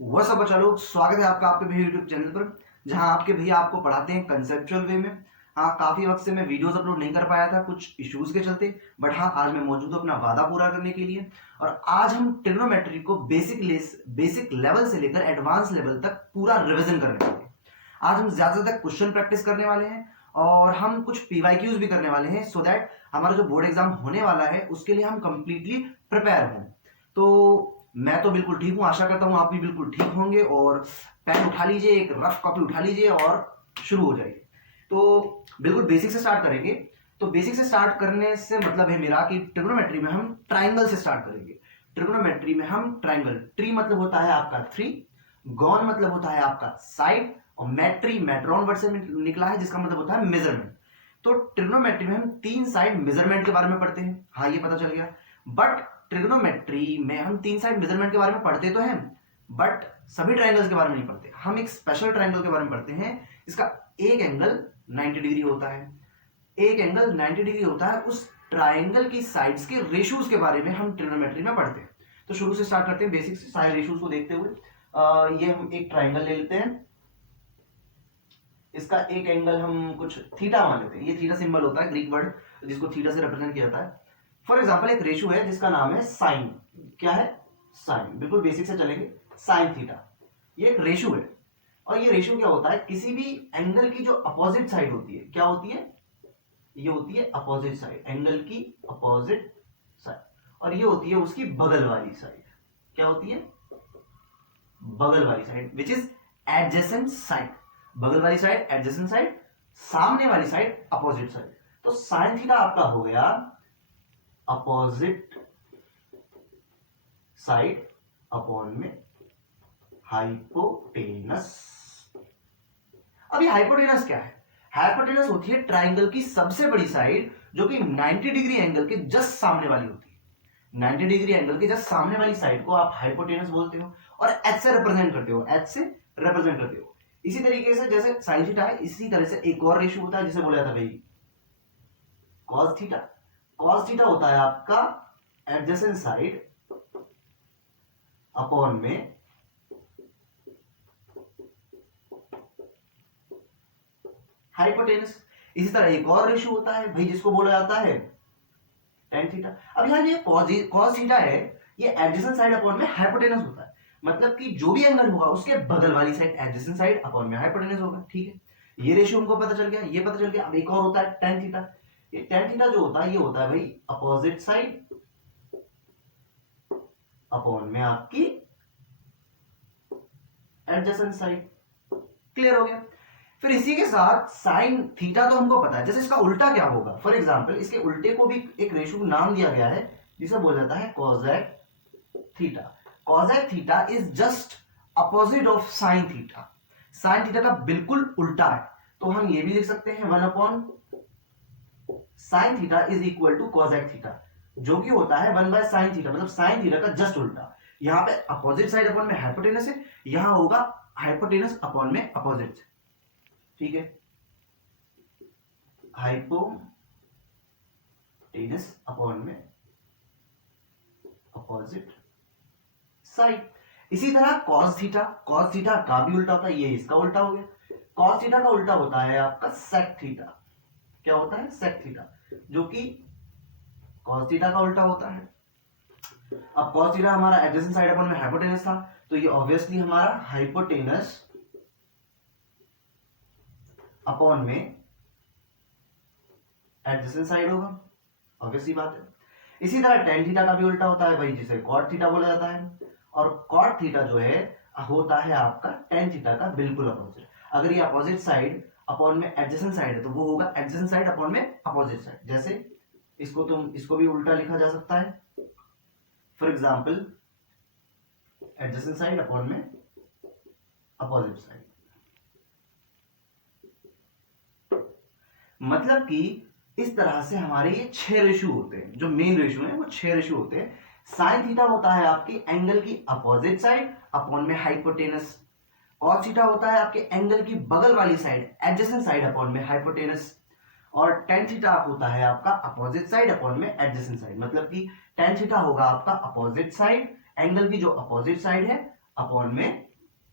What's up बच्चा लोग, स्वागत है आपका आपके भैया यूट्यूब चैनल पर, जहां आपके भैया आपको पढ़ाते हैं कंसेप्चुअल वे में। हाँ, काफी वक्त से मैं वीडियोस अपलोड नहीं कर पाया था कुछ इश्यूज के चलते, बट हाँ आज मैं मौजूद हूँ अपना वादा पूरा करने के लिए। और आज हम ट्रिग्नोमेट्री को बेसिक लेवल से लेकर एडवांस लेवल तक पूरा रिविजन करने वाले हैं। आज हम ज्यादा तक क्वेश्चन प्रैक्टिस करने वाले हैं और हम कुछ पीवाईक्यूज भी करने वाले हैं, सो दैट हमारा जो बोर्ड एग्जाम होने वाला है उसके लिए हम कंप्लीटली प्रिपेयर हों। तो मैं तो बिल्कुल ठीक हूं, आशा करता हूं आप भी बिल्कुल ठीक होंगे। और पेन उठा लीजिए, एक रफ कॉपी उठा लीजिए और शुरू हो जाइए। तो बिल्कुल बेसिक से स्टार्ट करेंगे। तो बेसिक से स्टार्ट करने से मतलब है मेरा कि ट्रिग्नोमेट्री में हम ट्राइंगल से स्टार्ट करेंगे। ट्रिग्नोमेट्री में हम ट्राइंगल, ट्री मतलब होता है आपका थ्री, गॉन मतलब होता है आपका साइड, और मैट्री मैट्रॉन वर्ड से निकला है जिसका मतलब होता है मेजरमेंट। तो ट्रिग्नोमेट्री में हम तीन साइड मेजरमेंट के बारे में पढ़ते हैं, हाँ ये पता चल गया। बट ट्रिग्नोमेट्री में हम तीन साइड मेजरमेंट के बारे में पढ़ते तो हैं, बट सभी ट्रायंगल्स के बारे में नहीं पढ़ते। हम एक स्पेशल ट्रायंगल के बारे में पढ़ते हैं इसका एक एंगल 90 डिग्री होता है। एक एंगल 90 डिग्री होता है, उस ट्रायंगल की साइड्स के रेशियोज के बारे में हम ट्रिग्नोमेट्री में पढ़ते हैं। तो शुरू से स्टार्ट करते हैं, बेसिक से सारे रेशियोज को देखते हुए। ये हम एक ट्रायंगल ले लेते हैं, इसका एक एंगल हम कुछ थीटा मान लेते हैं। ये थीटा सिंबल होता है, ग्रीक वर्ड जिसको थीटा से रिप्रेजेंट किया जाता है। फॉर एग्जाम्पल एक रेशियो है जिसका नाम है साइन। क्या है? साइन। बिल्कुल बेसिक से चलेंगे, साइन थीटा ये एक रेशियो है। और ये रेशियो क्या होता है? किसी भी एंगल की जो अपोजिट साइड होती है, क्या होती है? ये होती है अपोजिट साइड, एंगल की अपोजिट साइड। और ये होती है उसकी बगल वाली साइड। क्या होती है? बगल वाली side, which is adjacent side. बगल वाली साइड एडजेसेंट साइड, सामने वाली साइड अपोजिट साइड। तो साइन थीटा आपका हो गया अपोजिट साइड अपॉन में हाइपोटेनस। अभी हाइपोटेनस क्या है? हाइपोटेनस होती है ट्राइंगल की सबसे बड़ी साइड जो कि 90 डिग्री एंगल के जस्ट सामने वाली होती है। 90 डिग्री एंगल के जस्ट सामने वाली साइड को आप हाइपोटेनस बोलते हो और एच से रिप्रेजेंट करते हो, एच से रिप्रेजेंट करते हो। इसी तरीके से जैसे साइन थीटा है, इसी तरह से एक और रेशियो होता है जिसे बोला था भाई कॉस थीटा। कॉस थीटा होता है आपका एडजेसेंट साइड अपॉन में हाइपोटेनस। इसी तरह एक और रेशियो होता है भाई जिसको बोला जाता है टेन थीटा। अब यहां ये कॉस थीटा है, ये एडजेसेंट साइड अपॉन में हाइपोटेनस होता है। मतलब कि जो भी एंगल होगा उसके बगल वाली साइड एडजेसेंट साइड अपॉन में हाइपोटेनस होगा। ठीक है, ये रेशियो हमको पता चल गया, ये पता चल गया। अब एक और होता है टेन थीटा। ये टेन थीटा जो होता है ये होता है भाई अपोजिट साइड अपॉन में आपकी एडजेसेंट साइड। क्लियर हो गया? फिर इसी के साथ साइन थीटा तो हमको पता है, जैसे इसका उल्टा क्या होगा। फॉर एग्जांपल इसके उल्टे को भी एक रेशियो नाम दिया गया है जिसे बोला जाता है cosec theta. Cosec theta is just opposite of sine theta. Sine theta का बिल्कुल उल्टा है। तो हम ये भी लिख सकते हैं 1 upon sine theta is equal to cosec theta, जो कि होता है 1 बाय साइन थीटा, मतलब साइन थीटा का जस्ट उल्टा। यहां पे अपोजिट साइड अपॉन में हाइपोटेनस है, यहां होगा हाइपोटेनस अपॉन में अपोजिट। ठीक है, हाइपोटेनस अपॉन में अपोजिट साइड। इसी तरह कॉस थीटा, कॉस थीटा का भी उल्टा होता है, ये इसका उल्टा हो गया। कॉस थीटा का उल्टा होता है आपका सेक थीटा। क्या होता है? सेक थीटा, जो कि कॉस थीटा का उल्टा होता है। अब कॉस थीटा हमारा एडजेसेंट साइड अपॉन में हाइपोटेनस था, तो ये ऑब्वियसली हमारा हाइपोटेनस अपॉन में एडजेसेंट साइड होगा, ऑब्वियसली बात है। इसी तरह टेन थीटा का भी उल्टा होता है भाई, जिसे कॉट थीटा बोला जाता है। और कॉट थीटा जो है होता है आपका टेन थीटा का बिल्कुल अपोजिट। अगर ये अपोजिट साइड अपॉन में एडजेसेंट साइड है तो वो होगा एडजेसेंट साइड अपॉन में अपोजिट साइड। जैसे इसको भी उल्टा लिखा जा सकता है। For example adjacent side upon में अपोजिट साइड। मतलब कि इस तरह से हमारे ये 6 रेशियो होते हैं, जो मेन रेशियो है वो 6 रेशियो होते हैं। साइन थीटा होता है आपके एंगल की अपोजिट साइड अपॉन में हाइपोटेनस। कॉस थीटा होता है आपके एंगल की बगल वाली साइड एडजेसेंट साइड अपॉन में हाइपोटेनस। और टेन थीटा होता है आपका अपोजिट साइड अपॉन में एडजेसेंट साइड। मतलब कि टेन थीटा होगा आपका अपोजिट साइड, एंगल की जो अपोजिट साइड है अपॉन में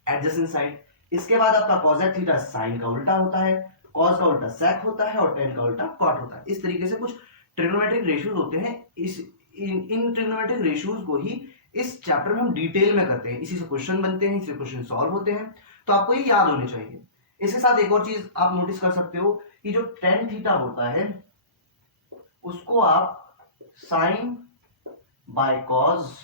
एडजेसेंट साइड। इसके बाद आपका कॉसेक थीटा साइन का उल्टा होता है, कॉस का उल्टा सेक होता है और टेन का उल्टा कॉट होता है। इस तरीके से कुछ ट्रिग्नोमेट्रिक रेशियोज होते हैं। इन ट्रिग्नोमेट्रिक रेशियोज को ही इस चैप्टर में हम डिटेल में करते हैं, इसी से क्वेश्चन बनते हैं, इसी से क्वेश्चन सॉल्व होते हैं, तो आपको ये याद होने चाहिए। इसके साथ एक और चीज आप नोटिस कर सकते हो कि जो टेन थीटा होता है उसको आप साइन बाय कॉस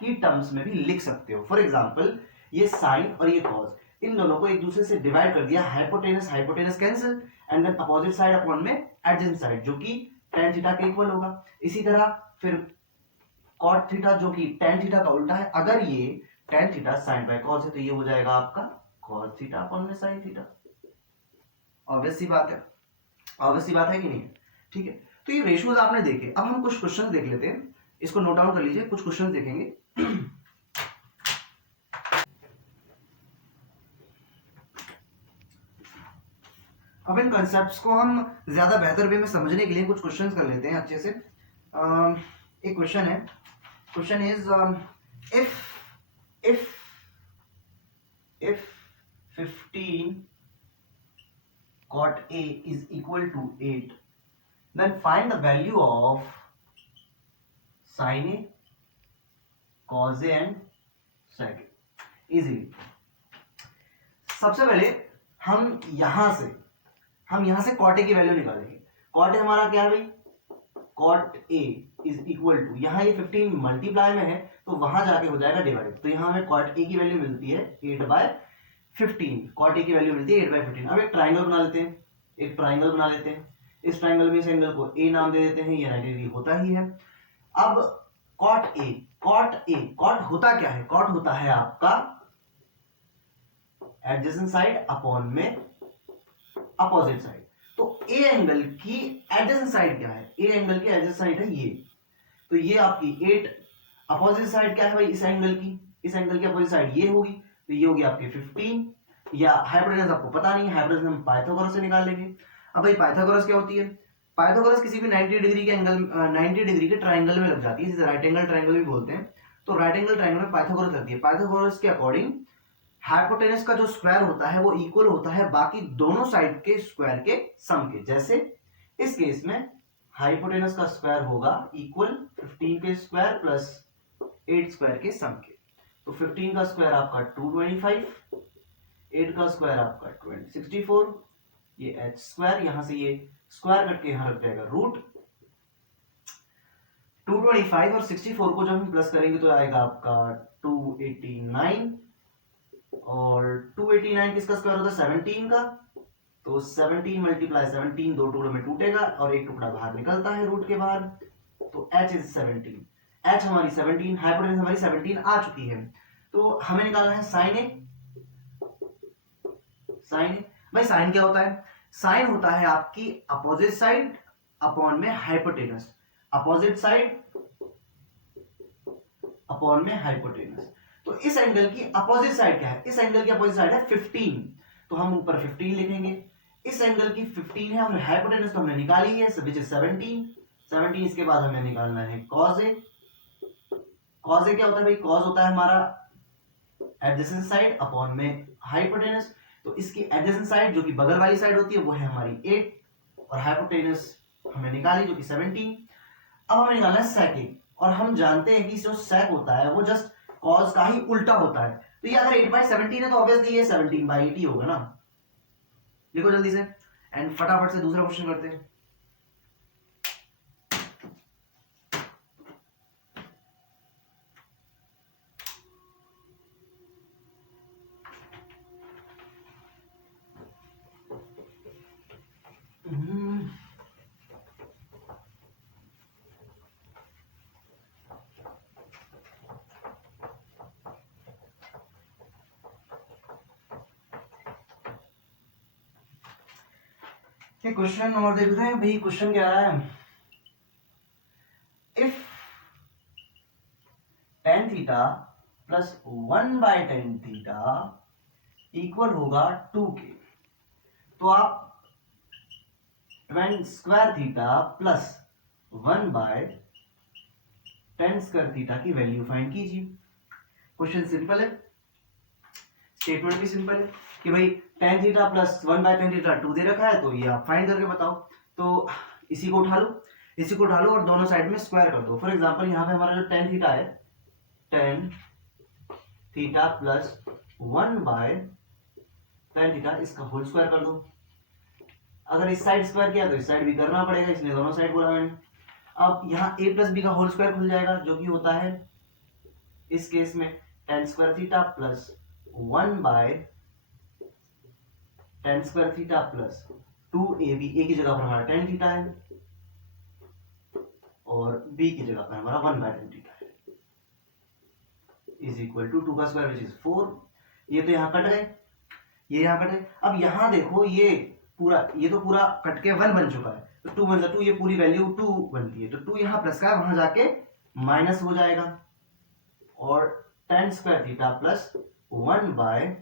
की टर्म्स में भी लिख सकते हो। फॉर एग्जांपल ये साइन और ये कॉस, इन दोनों को एक दूसरे से डिवाइड कर दिया, hypotenuse hypotenuse cancel, and then opposite side upon में एडजेसेंट साइड जो कि tan थीटा के इक्वल होगा। इसी तरह फिर cot थीटा जो कि tan थीटा का उल्टा है, अगर ये tan theta sin by cos है तो ये हो जाएगा आपका cos थीटा अपॉन में sin थीटा। ऑब्वियस सी बात है, ऑब्वियस सी बात है कि नहीं? ठीक है, तो ये रेशियोज आपने देखे। अब हम कुछ क्वेश्चंस देख लेते हैं, इसको नोट डाउन कर लीजिए, कुछ क्वेश्चंस देखेंगे। अब इन कॉन्सेप्ट्स को हम ज्यादा बेहतर वे में समझने के लिए कुछ क्वेश्चंस कर लेते हैं अच्छे से। एक क्वेश्चन है, question is if 15 cot A is equal to 8, then find the value of sin A, cos A and sec A. Easily सबसे पहले हम यहां से cot A की वैल्यू निकालेंगे। cot A हमारा क्या है भाई? cot A is equal to, यहाँ ये 15 मल्टीप्लाई में है तो वहां जाके हो जाएगा डिवाइड, तो यहाँ हमें cot A की वैल्यू मिलती है 8/15। cot A की वैल्यू मिलती है 8/15। अब एक ट्राइंगल बना लेते हैं, एक ट्राइंगल बना लेते हैं। इस ट्राइंगल में इस एंगल को A नाम दे देते हैं, ये 90 डिग्री होता ही है। अब cot होता क्या है? cot होता है आपका एडजेसेंट साइड अपॉन में अपोजिट साइड। तो ए एंगल की एडजेसेंट साइड क्या है? ए एंगल की एडजेसेंट साइड है ये, तो ये आपकी 8। अपोजिट साइड क्या है भाई इस एंगल की? इस एंगल की अपोजिट साइड ये होगी, तो ये होगी आपकी 15, या हाइपोटेनस आपको पता नहीं है, हाइपोटेनस हम पाइथागोरस से निकाल लेंगे। अब भाई पाइथागोरस क्या होती है? पाइथागोरस किसी भी 90 डिग्री के एंगल 90 डिग्री के ट्राइंगल में लग जाती है, जिसे राइट एंगल ट्राइंगल भी बोलते हैं। तो राइट एंगल ट्राइंगल में पाइथागोरस लगती है। पाइथागोरस के अकॉर्डिंग हाइपोटेनस का जो स्क्वायर होता है वो इक्वल होता है बाकी दोनों साइड के स्क्वायर के सम के। जैसे इस केस में हाइपोटेनस का स्क्वायर होगा इक्वल 15 के स्क्वायर प्लस 8 स्क्वायर के सम के। तो 15 का स्क्वायर आपका 225, 8 का स्क्वायर आपका 64, ये h स्क्वायर, यहां से ये स्क्वायर करके यहां रख जाएगा रूट। 225 और 64 को जब हम प्लस करेंगे तो आएगा आपका 289, और 289 किसका स्क्वायर होता है? 17 का। तो 17 मल्टीप्लाई 17 दो टुकड़ों में टूटेगा और एक टुकड़ा बाहर निकलता है रूट के बाहर, तो h इज 17। h हमारी 17, हाइपोटेनस हमारी 17 आ चुकी है। तो हमें निकालना है साइन ए। साइन ए भाई साइन क्या होता है? साइन होता है आपकी अपोजिट साइड अपॉन में हाइपोटेनस, अपोजिट साइड अपॉन में हाइपोटेनस। तो इस एंगल की अपोजिट साइड क्या है? इस एंगल की अपोजिट साइड है 15, तो हम ऊपर 15 लिखेंगे। इस एंगल की 15 है और हाइपोटेनस तो हमने निकाली है विच इज 17। इसके बाद हमें निकालना है cos A। cos A क्या होता है भाई? cos होता है हमारा एडजेसेंट साइड अपॉन में हाइपोटेनस, तो इसकी एडजेसेंट साइड जो कि बगल वाली साइड होती है वो है हमारी 8, और हाइपोटेनस हमने निकाली जो कि 17। अब हमें निकालना है sec A, और हम जानते हैं कि जो sec होता है वो जस्ट cos का ही उल्टा होता है, तो ये अगर 8/17 है तो ऑब्वियसली ये 17/80 होगा ना। लिखो जल्दी से एंड फटाफट से दूसरा क्वेश्चन करते हैं। क्वेश्चन और देखते हैं भाई, क्वेश्चन क्या है? If tan theta plus 1/tan theta equal होगा 2k, तो आप tan square theta plus 1/tan square theta की वैल्यू फाइंड कीजिए। क्वेश्चन सिंपल है, स्टेटमेंट भी सिंपल है कि भाई tan theta plus 1/tan theta 2 दे रखा है, तो ये आप फाइंड करके बताओ। तो इसी को उठा लो और दोनों साइड में स्क्वायर कर दो। फॉर एग्जांपल यहाँ पे हमारा जो tan थीटा है, tan theta plus 1/tan theta, इसका होल स्क्वायर कर दो। अगर इस साइड स्क्वायर किया तो इस साइड भी करना पड़ेगा, इसलिए दोनों साइड बोला मैंने। अब यहाँ a प्लस बी का होल स्क्वायर खुल जाएगा, जो कि होता है इस केस में tan square theta plus 1/tan square theta plus 2ab, a की जगह पर हमारा tan थीटा है और b की जगह पर हमारा 1/tan थीटा है, इज इक्वल टू 2 का स्क्वायर विच इज 4। ये तो यहाँ कट गए, ये यहाँ कट गए। अब यहाँ देखो ये तो पूरा कट के 1 बन चुका है, तो 2 बन 2, ये पूरी वैल्यू 2 बनती है, तो 2 यहाँ प्लस का है, वहां जाके माइनस हो जाएगा। और tan square theta plus 1/tan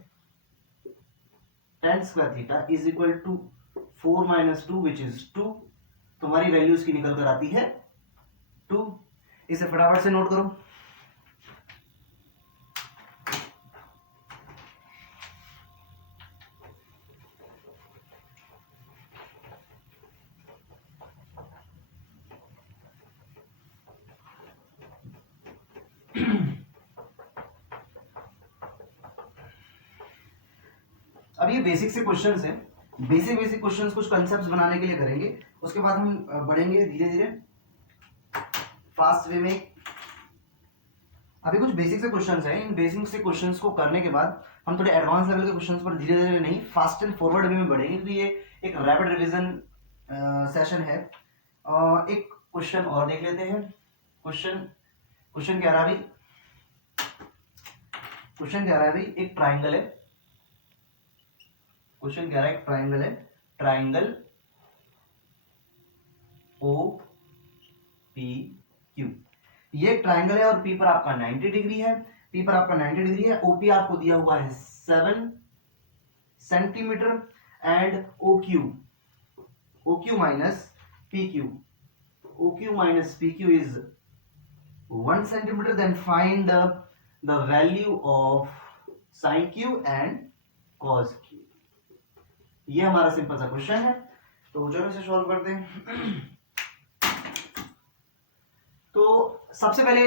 square theta is equal to 4 - 2 which is 2। तो हमारी वैल्यू इसकी निकल कर आती है 2। इसे फटाफट से नोट करो। अब ये बेसिक से क्वेश्चंस हैं, बेसिक क्वेश्चंस कुछ कंसेप्ट्स बनाने के लिए करेंगे, उसके बाद हम बढ़ेंगे धीरे धीरे फास्ट वे में। अभी कुछ बेसिक से क्वेश्चंस हैं, इन बेसिक से क्वेश्चंस को करने के बाद हम थोड़े एडवांस लेवल के क्वेश्चंस पर धीरे धीरे नहीं, फास्ट एंड फॉरवर्ड वे में बढ़ेंगे, तो ये एक रैपिड रिवीजन सेशन है। एक क्वेश्चन और देख लेते हैं। क्वेश्चन क्या रहा भाई, एक ट्राइंगल है। क्वेश्चन क्या रहा है, एक ट्राइंगल है, ट्राइंगल OPQ। ये ट्राइंगल है और P पर आपका 90 डिग्री है, OP आपको दिया हुआ है 7 centimetre and OQ minus PQ is 1 centimetre. Then find the value of sin Q and cos Q। ये हमारा सिंपल सा क्वेश्चन है, तो चलो इसे सॉल्व करते हैं। तो सबसे पहले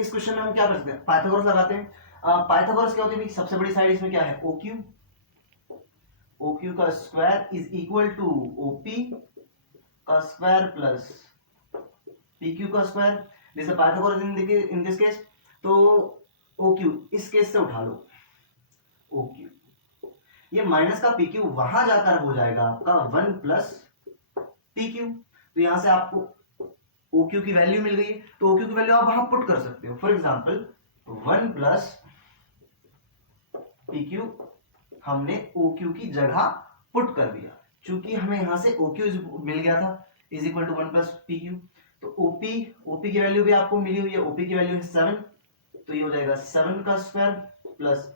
इस क्वेश्चन में हम क्या कर सकते हैं, पाइथागोरस लगाते हैं। पाइथागोरस क्या होती है, सबसे बड़ी साइड इसमें क्या है, OQ का square is equal to OP का स्क्वायर प्लस PQ का square. This is Pythagoras in this case. तो OQ इस केस से उठा लो, OQ, ये माइनस का PQ वहां जाकर हो जाएगा आपका 1 प्लस PQ। तो यहां से आपको OQ की वैल्यू मिल गई है, तो OQ की वैल्यू आप वहां पुट कर सकते हो। फॉर एग्जांपल 1 प्लस PQ हमने OQ की जगह पुट कर दिया, चूंकि हमें यहां से OQ मिल गया था is equal to 1 plus PQ। तो OP की वैल्यू भी आपको मिली हुई है, OP की वैल्यू है 7, तो ये हो जाएगा 7 का स्क्वायर प्लस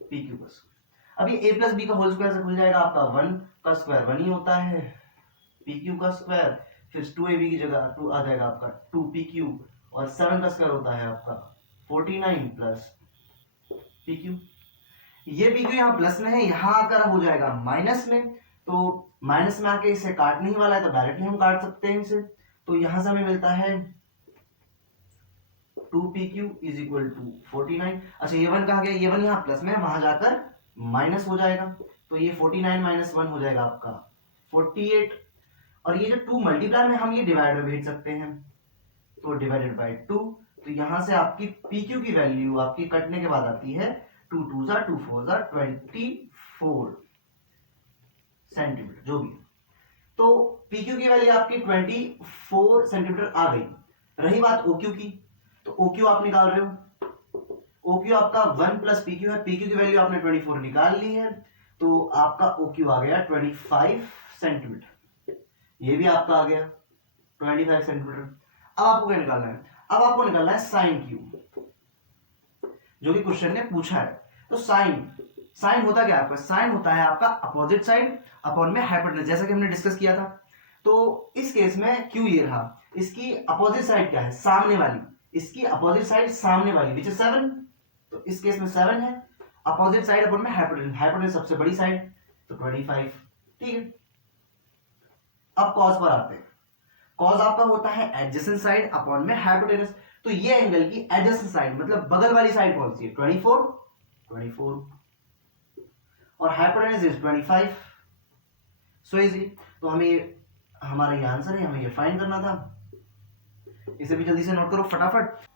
PQ का स्क्वायर। अब ये a प्लस बी का होल स्क्वायर से खुल जाएगा आपका 1 का स्क्वायर 1 ही होता है, PQ का स्क्वायर फिर 2ab की जगह 2 आ जाएगा आपका 2PQ, और 7 का स्क्वायर होता है आपका 49 प्लस PQ। ये PQ यहाँ प्लस में है, यहाँ आकर हो जाएगा माइनस में, तो माइनस में आके इसे काटने ही वाला है, तो डायरेक्टली हम काट सकते हैं इसे। तो यहां से हमें मिलता है 2PQ इज इक्वल टू 49। अच्छा ये 1 कहाँ गया, ये 1 यहाँ प्लस में है, वहां जाकर माइनस हो जाएगा, तो ये 49 माइनस 1 हो जाएगा आपका 48। और ये जो 2 मल्टीप्लाई में हम ये डिवाइड में भेज सकते हैं, तो डिवाइडेड बाय 2। तो यहां से आपकी PQ की वैल्यू आपकी कटने के बाद आती है 2 2 जा 2 4 जा 24 सेंटीमीटर जो भी। तो PQ की वैल्यू आपकी 24 सेंटीमीटर आ गई। रही बात OQ की, तो OQ आप निकाल रहे हो, OQ आपका 1 प्लस PQ है, PQ की वैल्यू आपने 24 निकाल ली है, तो आपका OQ आ गया 25 सेंटीमीटर। ये भी आपका आ गया 25 सेंटीमीटर। अब आपको क्या निकालना है, अब आपको निकालना है sin Q, जो कि क्वेश्चन ने पूछा है। तो साइन होता क्या आपका, साइन होता है आपका अपोजिट साइड अपॉन में हाइपोटेनस, जैसा कि हमने डिस्कस किया था। तो इस केस में Q ये रहा, इसकी अपोजिट साइड क्या है, सामने वाली, इसकी अपोजिट साइड सामने वाली विच इज 7, तो इस केस में 7 है। अपोजिट साइड अपॉन में हाइपोटेनस, हाइपोटेनस सबसे बड़ी साइड तो 25, ठीक है। अब कॉस पर आते हैं। कॉस आपका होता है एडजेसेंट साइड अपॉन में हाइपोटेनस, तो ये एंगल की एडजेसेंट साइड मतलब बगल वाली साइड कौन सी है, 24 और हाइपोटेनस इज 25, सो इजी। तो हमें हमारा ये आंसर है, हमें ये फाइंड करना था। इसे भी जल्दी से नोट करो फटाफट।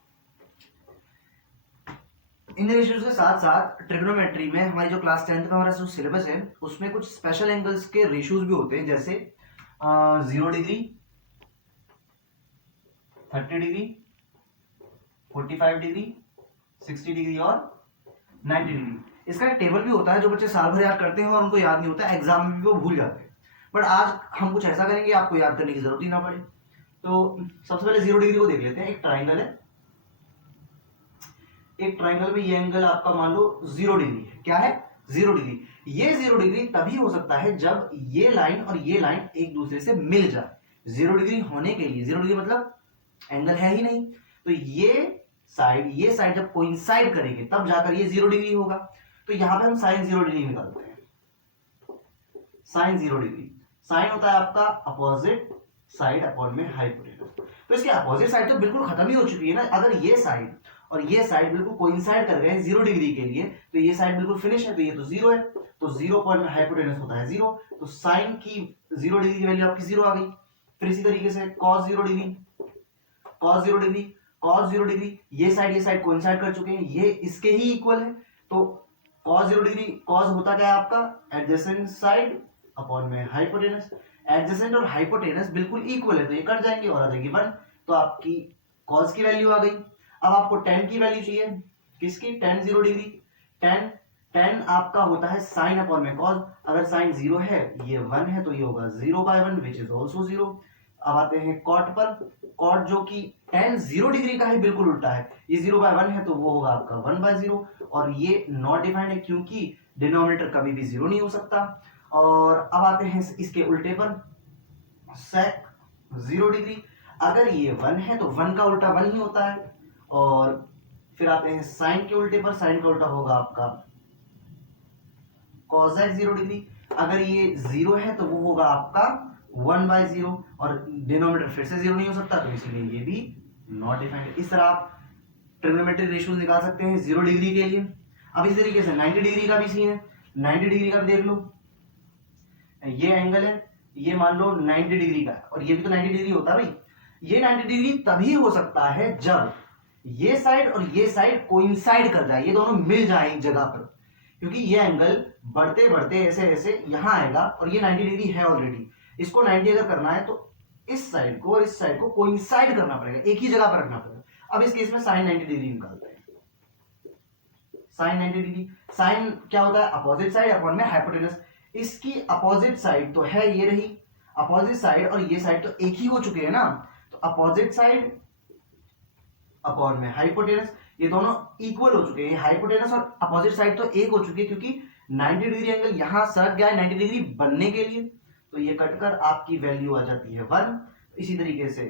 इन रेशियोज के साथ साथ ट्रिग्नोमेट्री में हमारी जो क्लास 10th का हमारा जो सिलेबस है उसमें कुछ स्पेशल एंगल्स के रेशियोज भी होते हैं, जैसे 0 डिग्री, 30 डिग्री, 45 डिग्री, 60 डिग्री और 90 डिग्री। इसका एक टेबल भी होता है जो बच्चे साल भर याद करते हैं और उनको याद नहीं होता, एग्जाम में भी वो भूल जाते हैं। बट आज हम कुछ ऐसा करेंगे आपको याद करने की जरूरत ही ना पड़े। तो सबसे पहले 0 डिग्री को देख लेते हैं। एक ट्राइंगल है, एक ट्राइंगल में ये एंगल आपका मान लो 0 डिग्री है। क्या है, 0 डिग्री। ये 0 डिग्री तभी हो सकता है जब ये लाइन और ये लाइन एक दूसरे से मिल जाए। 0 डिग्री होने के लिए, 0 डिग्री मतलब एंगल है ही नहीं, तो ये साइड जब कोइंसाइड करेंगे तब जाकर ये 0 डिग्री होगा। तो यहां पे हम साइन 0 डिग्री निकालते हैं। साइन 0 डिग्री, साइन होता है आपका अपोजिट साइड अपॉन में हाइपोटेनस। तो इसके अपोजिट साइड तो बिल्कुल खत्म ही हो चुकी है ना। अगर ये साइड और ये साइड बिल्कुल कोइंसाइड कर गए हैं 0 डिग्री के लिए, तो ये साइड बिल्कुल फिनिश है, तो ये तो 0 है। तो 0 पॉइंट में हाइपोटेनस होता है 0, तो साइन की 0 डिग्री की वैल्यू आपकी 0 आ गई। फिर इसी तरीके से cos 0 degree, cos 0 degree, cos 0 degree, ये साइड कोइंसाइड कर चुके हैं, ये इसके ही इक्वल है। तो cos 0 डिग्री, cos होता क्या है आपका एडजेसेंट साइड अपॉन में हाइपोटेनस। एडजेसेंट और हाइपोटेनस बिल्कुल इक्वल है, तो ये कट जाएंगे और आ जाएगी 1, तो आपकी cos की वैल्यू आ गई। अब आपको tan की वैल्यू चाहिए, किसकी, tan 0 डिग्री। tan आपका होता है sin अपॉन में cos। अगर sin 0 है, ये 1 है, तो ये होगा 0/1 विच इज ऑल्सो 0। अब आते हैं cot पर। cot जो कि tan 0 डिग्री का है बिल्कुल उल्टा है, ये 0/1 है तो वो होगा आपका 1/0, और ये नॉट डिफाइंड है क्योंकि डिनोमिनेटर कभी भी 0 नहीं हो सकता। और अब आते हैं इसके उल्टे पर, sec 0 डिग्री। अगर ये 1 है तो 1 का उल्टा 1 ही होता है। और फिर आते हैं साइन के उल्टे पर, साइन का उल्टा होगा आपका cosec 0 डिग्री। अगर ये 0 है तो वो होगा आपका 1/0, और डिनोमिनेटर फिर से 0 नहीं हो सकता, तो इसीलिए ये भी नॉट डिफाइंड। इस तरह आप ट्रिग्नोमेट्रिक रेशियोज निकाल सकते हैं 0 डिग्री के लिए। अब इस तरीके से 90 डिग्री का भी सीन है, 90 डिग्री का भी देख लो। ये एंगल है, ये मान लो 90 डिग्री का है, और ये भी तो 90 डिग्री होता है भाई। ये 90 डिग्री तभी हो सकता है जब ये साइड और ये साइड कोइंसाइड कर जाए, ये दोनों मिल जाए एक जगह पर, क्योंकि ये एंगल बढ़ते बढ़ते ऐसे ऐसे यहां आएगा, और ये 90 डिग्री है ऑलरेडी। इसको 90 अगर करना है तो इस साइड को और इस साइड को कोइंसाइड करना पड़ेगा, एक ही जगह पर रखना पड़ेगा। अब इस केस में साइन 90 डिग्री निकालते हैं। साइन 90 डिग्री, साइन क्या होता है, अपोजिट साइड अपॉन में हाइपोटेनस। इसकी अपोजिट साइड तो है ये रही, अपोजिट साइड और ये साइड तो एक ही हो चुके हैं ना, तो अपोजिट साइड अपॉन में हाइपोटेनस, ये दोनों इक्वल हो चुके हैं। हाइपोटेनस और अपोजिट साइड तो एक हो चुकी है, क्योंकि 90 डिग्री एंगल यहां सरक गया है 90 डिग्री बनने के लिए, तो ये कटकर आपकी वैल्यू आ जाती है 1। इसी तरीके से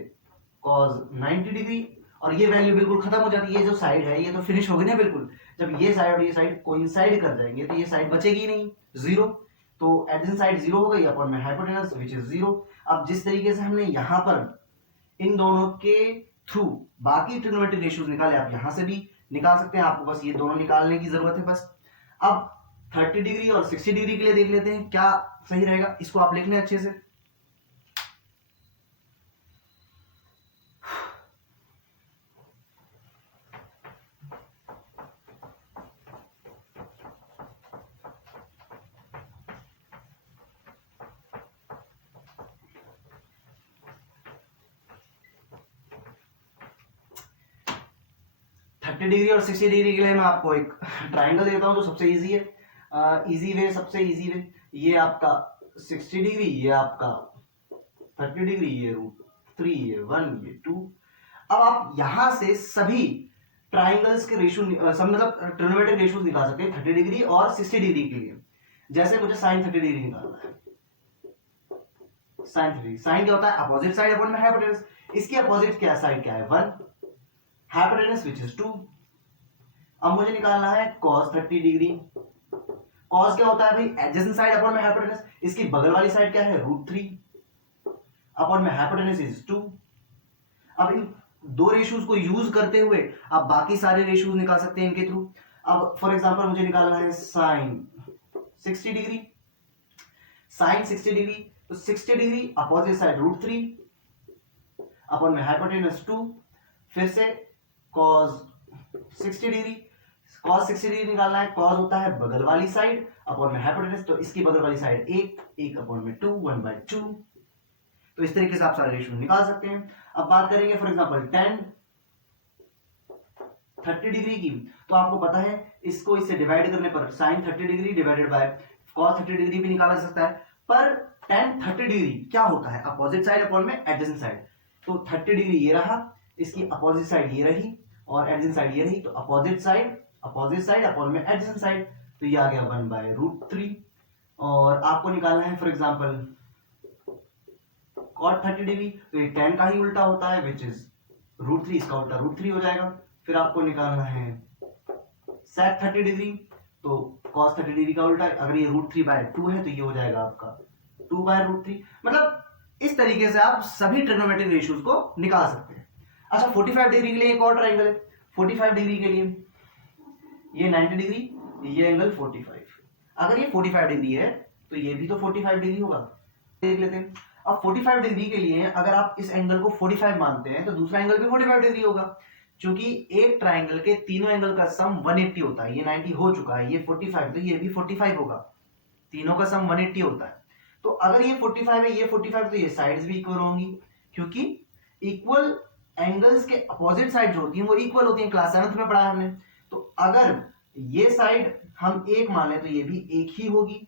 cos 90 डिग्री, और ये वैल्यू बिल्कुल खत्म हो जाती है। ये जो साइड है ये तो फिनिश हो गई ना बिल्कुल। जब ये साइड और ये साइड कोइंसाइड कर जाएंगे तो ये साइड बचेगी नहीं, 0। तो एडजेसेंट साइड 0 हो गई अपॉन में हाइपोटेनस विच इज 0। अब जिस तरीके से हमने यहां पर इन दोनों के थ्रू बाकी ट्रिग्नोमेट्रिक रेशियोज निकाले, आप यहां से भी निकाल सकते हैं। आपको बस ये दोनों निकालने की जरूरत है बस। अब 30 डिग्री और 60 डिग्री के लिए देख लेते हैं क्या सही रहेगा। इसको आप लिख लें अच्छे से। डिग्री और 60 डिग्री के लिए मैं आपको एक ट्राइंगल देता हूं जो सबसे इजी है, इजी वे, सबसे इजी वे। ये आपका 60 डिग्री, ये आपका 30 डिग्री, ये √3, ये 1, ये 2। अब आप यहां से सभी ट्राइंगल्स के रेशियो सब मतलब ट्रिग्नोमेट्रिक रेशियो निकाल सकते हैं 30 डिग्री और 60 डिग्री के लिए। जैसे मुझे साइन 30 डिग्री निकालना है, साइन 30, साइन क्या होता है, अपोजिट साइड अपॉन में हाइपोटेनस। इसकी अपोजिट क्या साइड क्या है, 1, हाइपोटेनस विच इज 2। अब मुझे निकालना है cos 30 डिग्री। cos क्या होता है भाई, एडजेसेंट साइड अपॉन में हाइपोटेनस, इसकी बगल वाली साइड क्या है √3 अपॉन में हाइपोटेनस इज 2। अब इन दो रेशियोज को यूज करते हुए आप बाकी सारे रेशियोज निकाल सकते हैं इनके थ्रू। अब फॉर एग्जांपल मुझे निकालना है साइन 60 डिग्री। साइन 60 डिग्री, तो 60 डिग्री अपोजिट साइड √3 अपॉन में हाइपोटेनस 2। फिर से cos 60 डिग्री, cos 60 डिग्री निकालना है, cos होता है बगल वाली साइड अपॉन में हाइपोटेनस, तो इसकी बगल वाली साइड 1 अपॉन में 2 1/2। तो इस तरीके से आप सारे रेशियो निकाल सकते हैं। अब बात करेंगे फॉर एग्जांपल tan 30 डिग्री की, तो आपको पता है इसको इससे डिवाइड करने पर sin 30 degree divided bye cos 30 degree भी निकाला जा सकता है। पर tan 30 डिग्री क्या होता है, अपोजिट साइड अपॉन में एडजेसेंट साइड। तो 30 डिग्री ये रहा, इसकी अपोजिट साइड ये रही और एडजेसेंट साइड ये रही, तो अपोजिट साइड अपॉन में एडजेसेंट साइड, तो ये आ गया 1/√3। और आपको निकालना है फॉर एग्जांपल cot 30 डिग्री, तो ये tan का ही उल्टा होता है विच इज √3, इसका उल्टा √3 हो जाएगा। फिर आपको निकालना है sec 30 डिग्री, तो cos 30 डिग्री का उल्टा, अगर ये √3/2 है तो ये हो जाएगा आपका 2/√3। मतलब इस तरीके से आप सभी ट्रिग्नोमेट्रिक रेशियोज को निकाल सकते हैं। अच्छा 45 डिग्री के लिए एक और ट्राइंगल है। 45 डिग्री के लिए ये 90 डिग्री, ये एंगल 45। अगर ये 45 डिग्री है तो ये भी तो 45 डिग्री होगा, देख लेते हैं। अब 45 डिग्री के लिए अगर आप इस एंगल को 45 मानते हैं तो दूसरा एंगल भी 45 डिग्री होगा, क्योंकि एक ट्राइंगल के तीनों एंगल का सम 180 होता है। ये 90 हो चुका है, ये 45, तो ये भी 45 होगा, तीनों का सम 180 होता है। तो अगर ये 45 है, ये 45, तो ये साइड्स भी इक्वल होंगी, क्योंकि इक्वल एंगल्स के अपोजिट साइड जो होती हैं वो इक्वल होती हैं, क्लास 7th में पढ़ा है हमने। तो अगर ये साइड हम 1 मान लें तो ये भी 1 ही होगी,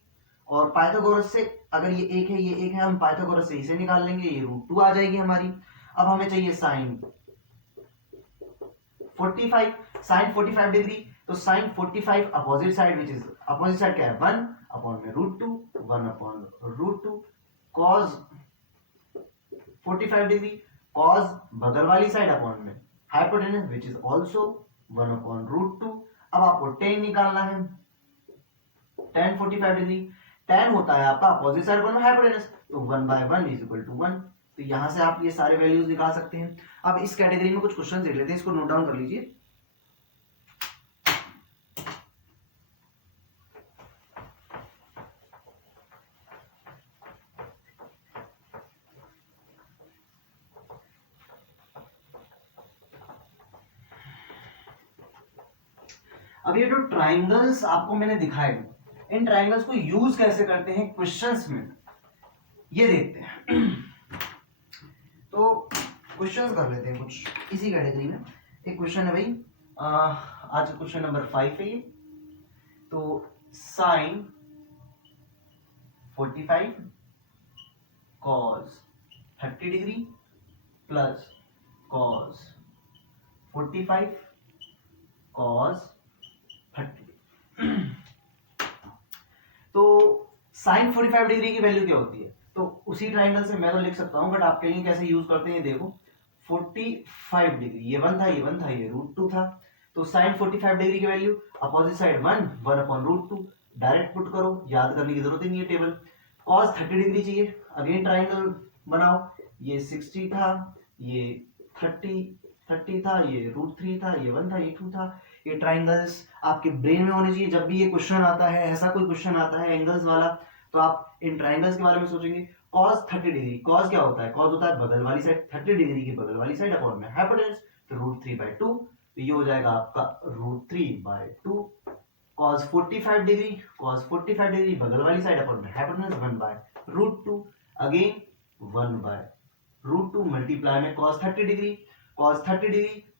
और पाइथागोरस से अगर ये 1 है, ये 1 है, हम पाइथागोरस से इसे निकाल लेंगे, ये √2 आ जाएगी हमारी। अब हमें चाहिए साइन 45, साइन 45 डिग्री, तो sine 45 opposite side which is opposite side क्या है 1 अपॉन में √2, 1 अपॉन √2 cos 45 डिग्री, cos बगल वाली साइड अपॉन में hypotenuse which is also 1 upon √2। अब आपको tan निकालना है, tan 45 डिग्री, tan होता है आपका अपोजिट साइड अपॉन में हाइपोटेनस, तो 1/1 इज इक्वल टू 1। तो यहां से आप ये सारे वैल्यूज निकाल सकते हैं। अब इस कैटेगरी में कुछ क्वेश्चन देख लेते हैं, इसको नोट डाउन कर लीजिए। अब ये जो ट्राइंगल्स आपको मैंने दिखाए, इन ट्राइंगल्स को यूज कैसे करते हैं क्वेश्चंस में, ये देखते हैं। तो क्वेश्चंस कर लेते हैं कुछ इसी कैटेगरी में। एक क्वेश्चन है भाई, आज क्वेश्चन नंबर 5 है ये। तो sine 45 cos 30 degree plus cos 45 cos 30। तो साइन 45 डिग्री की वैल्यू क्या होती है, तो उसी ट्राइंगल से मैं तो लिख सकता हूं, बट आपके लिए कैसे यूज करते हैं देखो। 45 डिग्री, ये 1 था, ये 1 था, ये √2 था, तो साइन 45 डिग्री की value opposite side 1 upon √2, direct put करो, याद करने की जरूरत ही नहीं है टेबल। cos 30 डिग्री चाहिए, अगेन ट्राइंगल बनाओ, ये 60 था, ये 30 था, ये √3 था, ये 1 था, ये 2 था। ये ट्राइंगल्स आपके ब्रेन में होने चाहिए। जब भी ये क्वेश्चन आता है, ऐसा कोई क्वेश्चन आता है एंगल्स वाला, तो आप इन ट्राइंगल्स के बारे में सोचेंगे। cos 30 डिग्री, cos क्या होता है, cos होता है बगल वाली साइड, 30 डिग्री की बगल वाली साइड अपॉन में हाइपोटेनस, तो √3/2, तो ये हो जाएगा आपका √3/2। cos 45 डिग्री, cos 45 डिग्री बगल वाली साइड अपॉन में हाइपोटेनस 1/√2, अगेन 1/√2 मल्टीप्लाई में cos 30 डिग्री, cos 30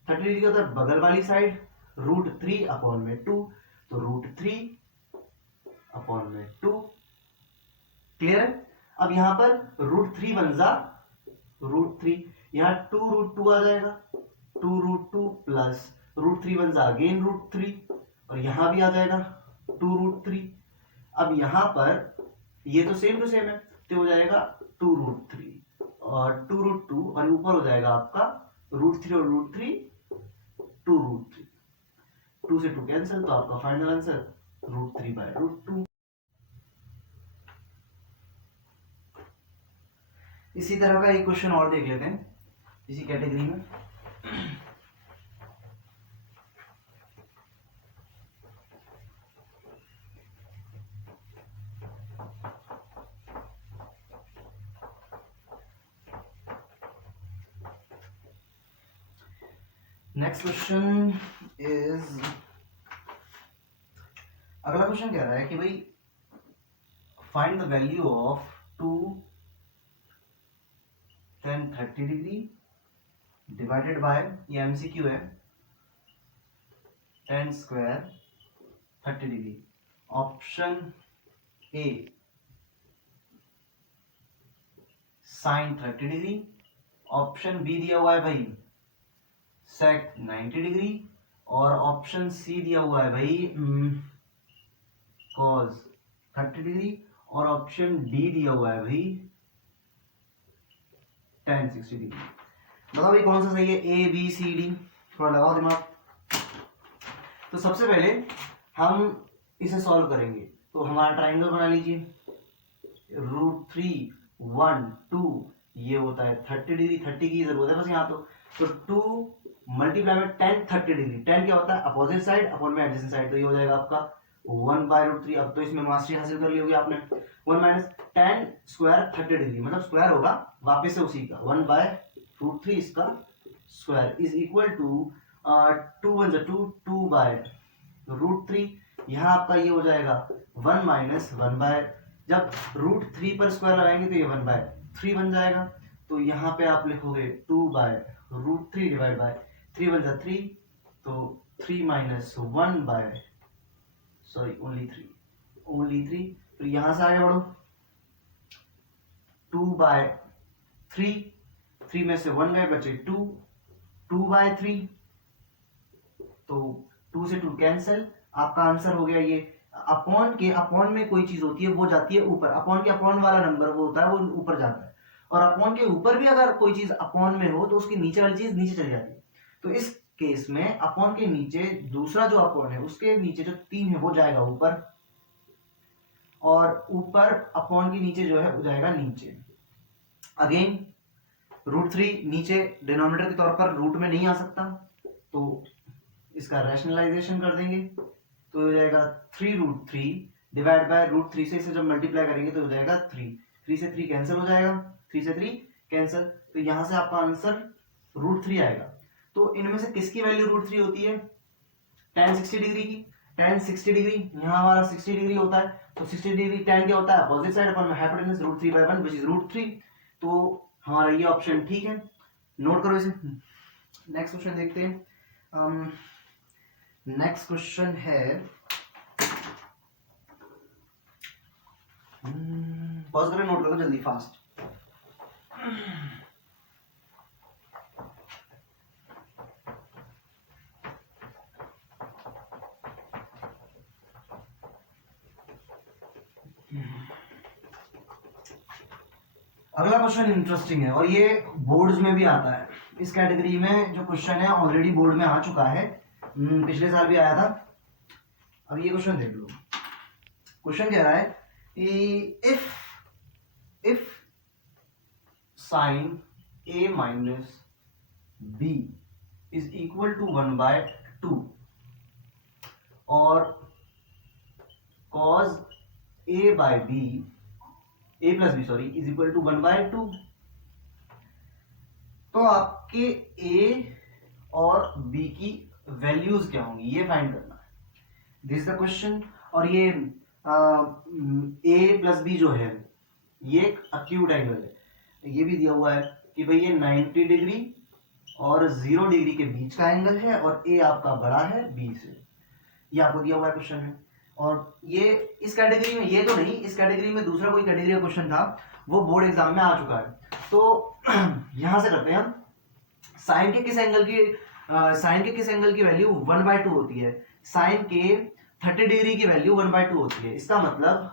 डिग्री होता है बगल वाली साइड √3 अपॉन में 2, तो √3 अपॉन में 2। क्लियर है? अब यहां पर √3 बन जा √3, यहां 2√2 आ जाएगा, 2√2 प्लस √3 बन जा अगेन √3, और यहां भी आ जाएगा 2√3। अब यहां पर ये तो सेम टू सेम है, तो हो जाएगा 2√3 और 2√2, और ऊपर हो जाएगा आपका √3 और √3 2√3। 2 से 2 कैंसिल, तो आपका फाइनल आंसर √3/√2। इसी तरह का एक क्वेश्चन और देख लेते हैं इसी कैटेगरी में। नेक्स्ट क्वेश्चन इज, अगला क्वेश्चन कह रहा है कि भाई find the value of 2 tan 30 degree divided by, ये एमसीक्यू है, tan square 30 degree. Option A sin 30 degree, option B दिया हुआ है भाई sec 90 डिग्री, और ऑप्शन सी दिया हुआ है भाई cos 30 डिग्री, और ऑप्शन डी दिया हुआ है भाई tan 60 डिग्री। बताओ भाई कौन सा सही है, ए बी सी डी, थोड़ा लगाओ दिमाग। तो सबसे पहले हम इसे सॉल्व करेंगे, तो हमारा ट्राइंगल बना लीजिए, √3 1 2, ये होता है 30 डिग्री, 30 की जरूरत है बस यहाँ। तो 2 मल्टीप्लाई में tan 30 डिग्री, tan क्या होता है अपोजिट साइड अपॉन में एडजेसेंट साइड, तो ये हो जाएगा आपका 1/√3। अब तो इसमें मास्टरी हासिल कर ली होगी आपने। 1 माइनस tan स्क्वायर 30 डिग्री, मतलब स्क्वायर होगा वापस से उसी का 1/√3 इसका स्क्वायर इज इक्वल टू 2 1 2 2/√3। यहाँ आपका ये हो जाएगा 1 माइनस 1 जब √3 पर स्क्वायर लगाएंगे तो ये 1/3 बन जाएगा। तो यहाँ पे आप लिखोगे 2/√3 डिवाइड बाय 3 1 3, तो 3 माइनस 1 सॉरी ओनली 3। फिर यहाँ से आगे बढ़ो, 2/3, 3 में से 1 गए बचे 2, 2/3, तो 2 से 2 कैंसिल, आपका आंसर हो गया ये। अपॉन में कोई चीज होती है वो जाती है ऊपर, अपॉन के अपॉन वाला नंबर वो होता है वो ऊपर जाता है, और अपॉन के ऊपर भी अगर कोई चीज अपॉन में हो तो उसकी नीचे वाली चीज नीचे चली जाती है। तो इस केस में अपॉन के नीचे दूसरा जो अपॉन है उसके नीचे जो 3 है वो जाएगा ऊपर, और ऊपर अपॉन के नीचे जो है वो जाएगा नीचे। अगेन √3 नीचे डिनोमिनेटर के तौर पर रूट में नहीं आ सकता, तो इसका रैशनलाइजेशन कर देंगे, तो हो जाएगा 3√3 डिवाइड बाय √3 से इसे जब मल्टीप्लाई करेंगे तो हो जाएगा 3, 3 से 3 कैंसिल हो जाएगा, 3 से 3 कैंसिल, तो यहां से आपका आंसर √3 आएगा। तो इनमें से किसकी वैल्यू √3 होती है, tan 60 डिग्री की। tan 60 डिग्री यहाँ हमारा 60 डिग्री होता है, तो 60 डिग्री tan क्या होता है अपोजिट साइड अपॉन में हाइपोटेन्यूज √3/1 व्हिच इज √3, तो हमारा ये ऑप्शन ठीक है, नोट करो इसे। नेक्स्ट क्वेश्चन देखते हैं। नेक्स्ट क्वेश्चन है, पॉज करें, नोट करो जल्दी फास्ट। अगला क्वेश्चन इंटरेस्टिंग है और ये बोर्ड्स में भी आता है। इस कैटेगरी में जो क्वेश्चन है ऑलरेडी बोर्ड में आ चुका है, पिछले साल भी आया था। अब ये क्वेश्चन देख लो, क्वेश्चन कह रहा है if sine a minus b is equal to 1/2 और cos a plus b sorry is equal to 1/2, तो आपके a और b की वैल्यूज क्या होंगी ये फाइंड करना है। This is the question. और ये a प्लस बी जो है ये एक अक्यूट एंगल है, ये भी दिया हुआ है कि भाई ये 90 डिग्री और 0 डिग्री के बीच का एंगल है और a आपका बड़ा है b से, ये आपको दिया हुआ क्वेश्चन है। और ये इस कैटेगरी में, ये तो नहीं, इस कैटेगरी में दूसरा कोई कैटेगरी का क्वेश्चन था वो बोर्ड एग्जाम में आ चुका है। तो यहां से करते हैं हम, साइन के किस एंगल की वैल्यू 1/2 होती है, साइन के 30 डिग्री की वैल्यू 1/2 होती है। इसका मतलब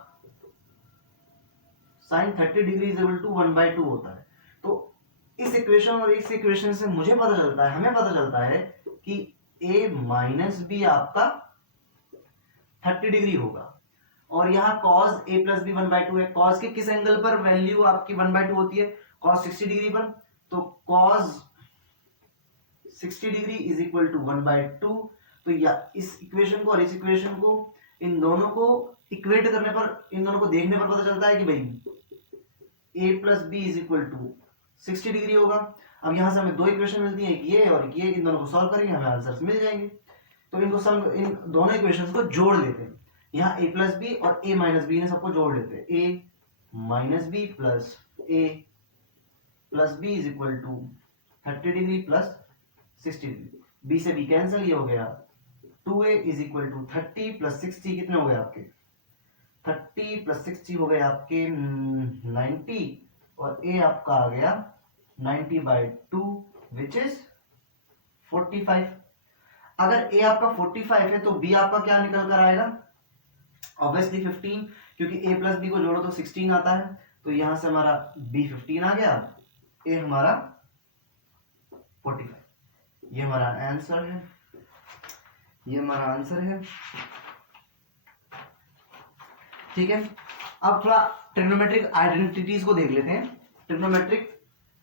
sine 30 degree is equal to 1/2 होता है। तो इस इक्वेशन और इस इक्वेशन से मुझे पता चलता है, हमें पता चलता है कि ए माइनस बी आपका 30 डिग्री होगा। और यहाँ cos a प्लस बी 1/2 है। cos के किस एंगल पर वैल्यू आपकी 1/2 होती है? cos 60 डिग्री पर। तो cos 60 degree is equal to 1/2। तो या इस इक्वेशन को और इस इक्वेशन को, इन दोनों को इक्वेट करने पर, इन दोनों को देखने पर पता चलता है कि भाई a plus b is equal to 60 degree होगा। अब यहां से हमें दो इक्वेशन मिलती है, एक ये और एक ये। इन दोनों को सॉल्व करेंगे, हमें आंसर्स मिल जाएंगे। तो इन दोनों इक्वेशंस को जोड़ लेते हैं। यहाँ a प्लस बी और a माइनस बी ने सबको जोड़ लेते हैं। a minus b plus a plus b is equal to 30 degree plus 60 degree. b से b कैंसिल, ये हो गया 2a is equal to 30 plus 60 कितने हो गए आपके? 30 प्लस 60 हो गए आपके 90 और a आपका आ गया 90/2 विच इज 45। अगर a आपका 45 है तो b आपका क्या निकल कर आएगा? ऑब्वियसली 15, क्योंकि a प्लस b को जोड़ो तो 16 आता है। तो यहां से हमारा b 15 आ गया, a हमारा 45। ये हमारा आंसर है, ये हमारा आंसर है। ठीक है, अब थोड़ा ट्रिग्नोमेट्रिक आइडेंटिटीज को देख लेते हैं। ट्रिग्नोमेट्रिक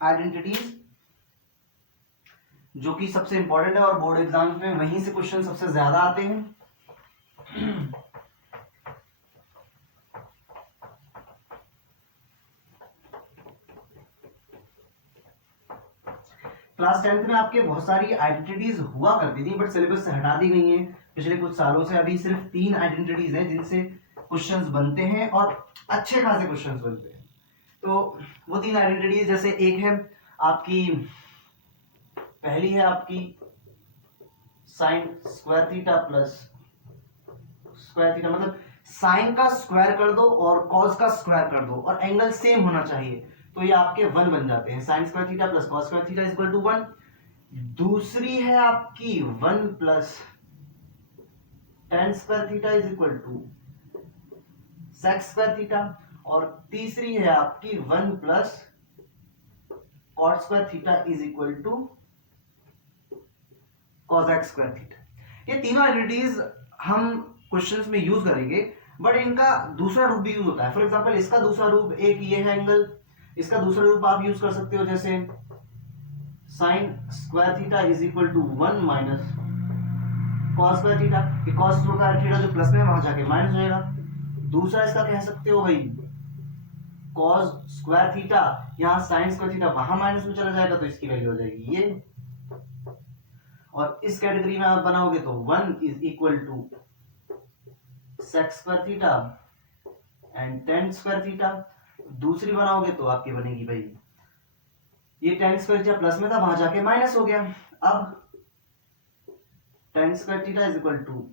आइडेंटिटीज जो कि सबसे इंपॉर्टेंट है और बोर्ड एग्जाम्स में वहीं से क्वेश्चन सबसे ज्यादा आते हैं। क्लास 10th में आपके बहुत सारी आइडेंटिटीज हुआ करती थी, बट सिलेबस से हटा दी गई हैं पिछले कुछ सालों से। अभी सिर्फ 3 आइडेंटिटीज हैं जिनसे क्वेश्चंस बनते हैं और अच्छे खासे क्वेश्चंस बनते हैं। तो वो 3 आइडेंटिटीज, जैसे एक है आपकी, पहली है आपकी sign square theta plus square theta, मतलब साइन का स्क्वायर कर दो और कॉस का स्क्वायर कर दो और एंगल सेम होना चाहिए, तो ये आपके 1 बन जाते हैं। Sine square theta plus cos square theta is equal to 1। दूसरी है आपकी 1 plus tan square theta is equal to sec square theta. और तीसरी है आपकी 1 plus cot square theta is equal to cosec square theta. ये तीनों आइडेंटिटीज हम क्वेश्चंस में यूज करेंगे, बट इनका दूसरा रूप भी यूज होता है। फॉर एग्जांपल इसका दूसरा रूप, एक ये है एंगल, इसका दूसरा रूप आप यूज कर सकते हो, जैसे sine square theta is equal to 1 minus cos square theta. ये कॉस स्क्वायर थीटा जो प्लस में वहां जाके माइनस हो जाएगा। दूसरा इसका कह सकते हो भाई कॉस स्क्वायर थीटा, यहां साइन स्क्वायर थीटा वहां माइनस में चला जाएगा, तो इसकी वैल्यू हो जाएगी ये। और इस कैटेगरी में आप बनाओगे तो 1 is equal to sec square theta and tan square theta. दूसरी बनाओगे तो आपकी बनेगी भाई, ये टेन स्क्वायर थीटा प्लस में था, वहां जाके माइनस हो गया। अब tan square theta is equal to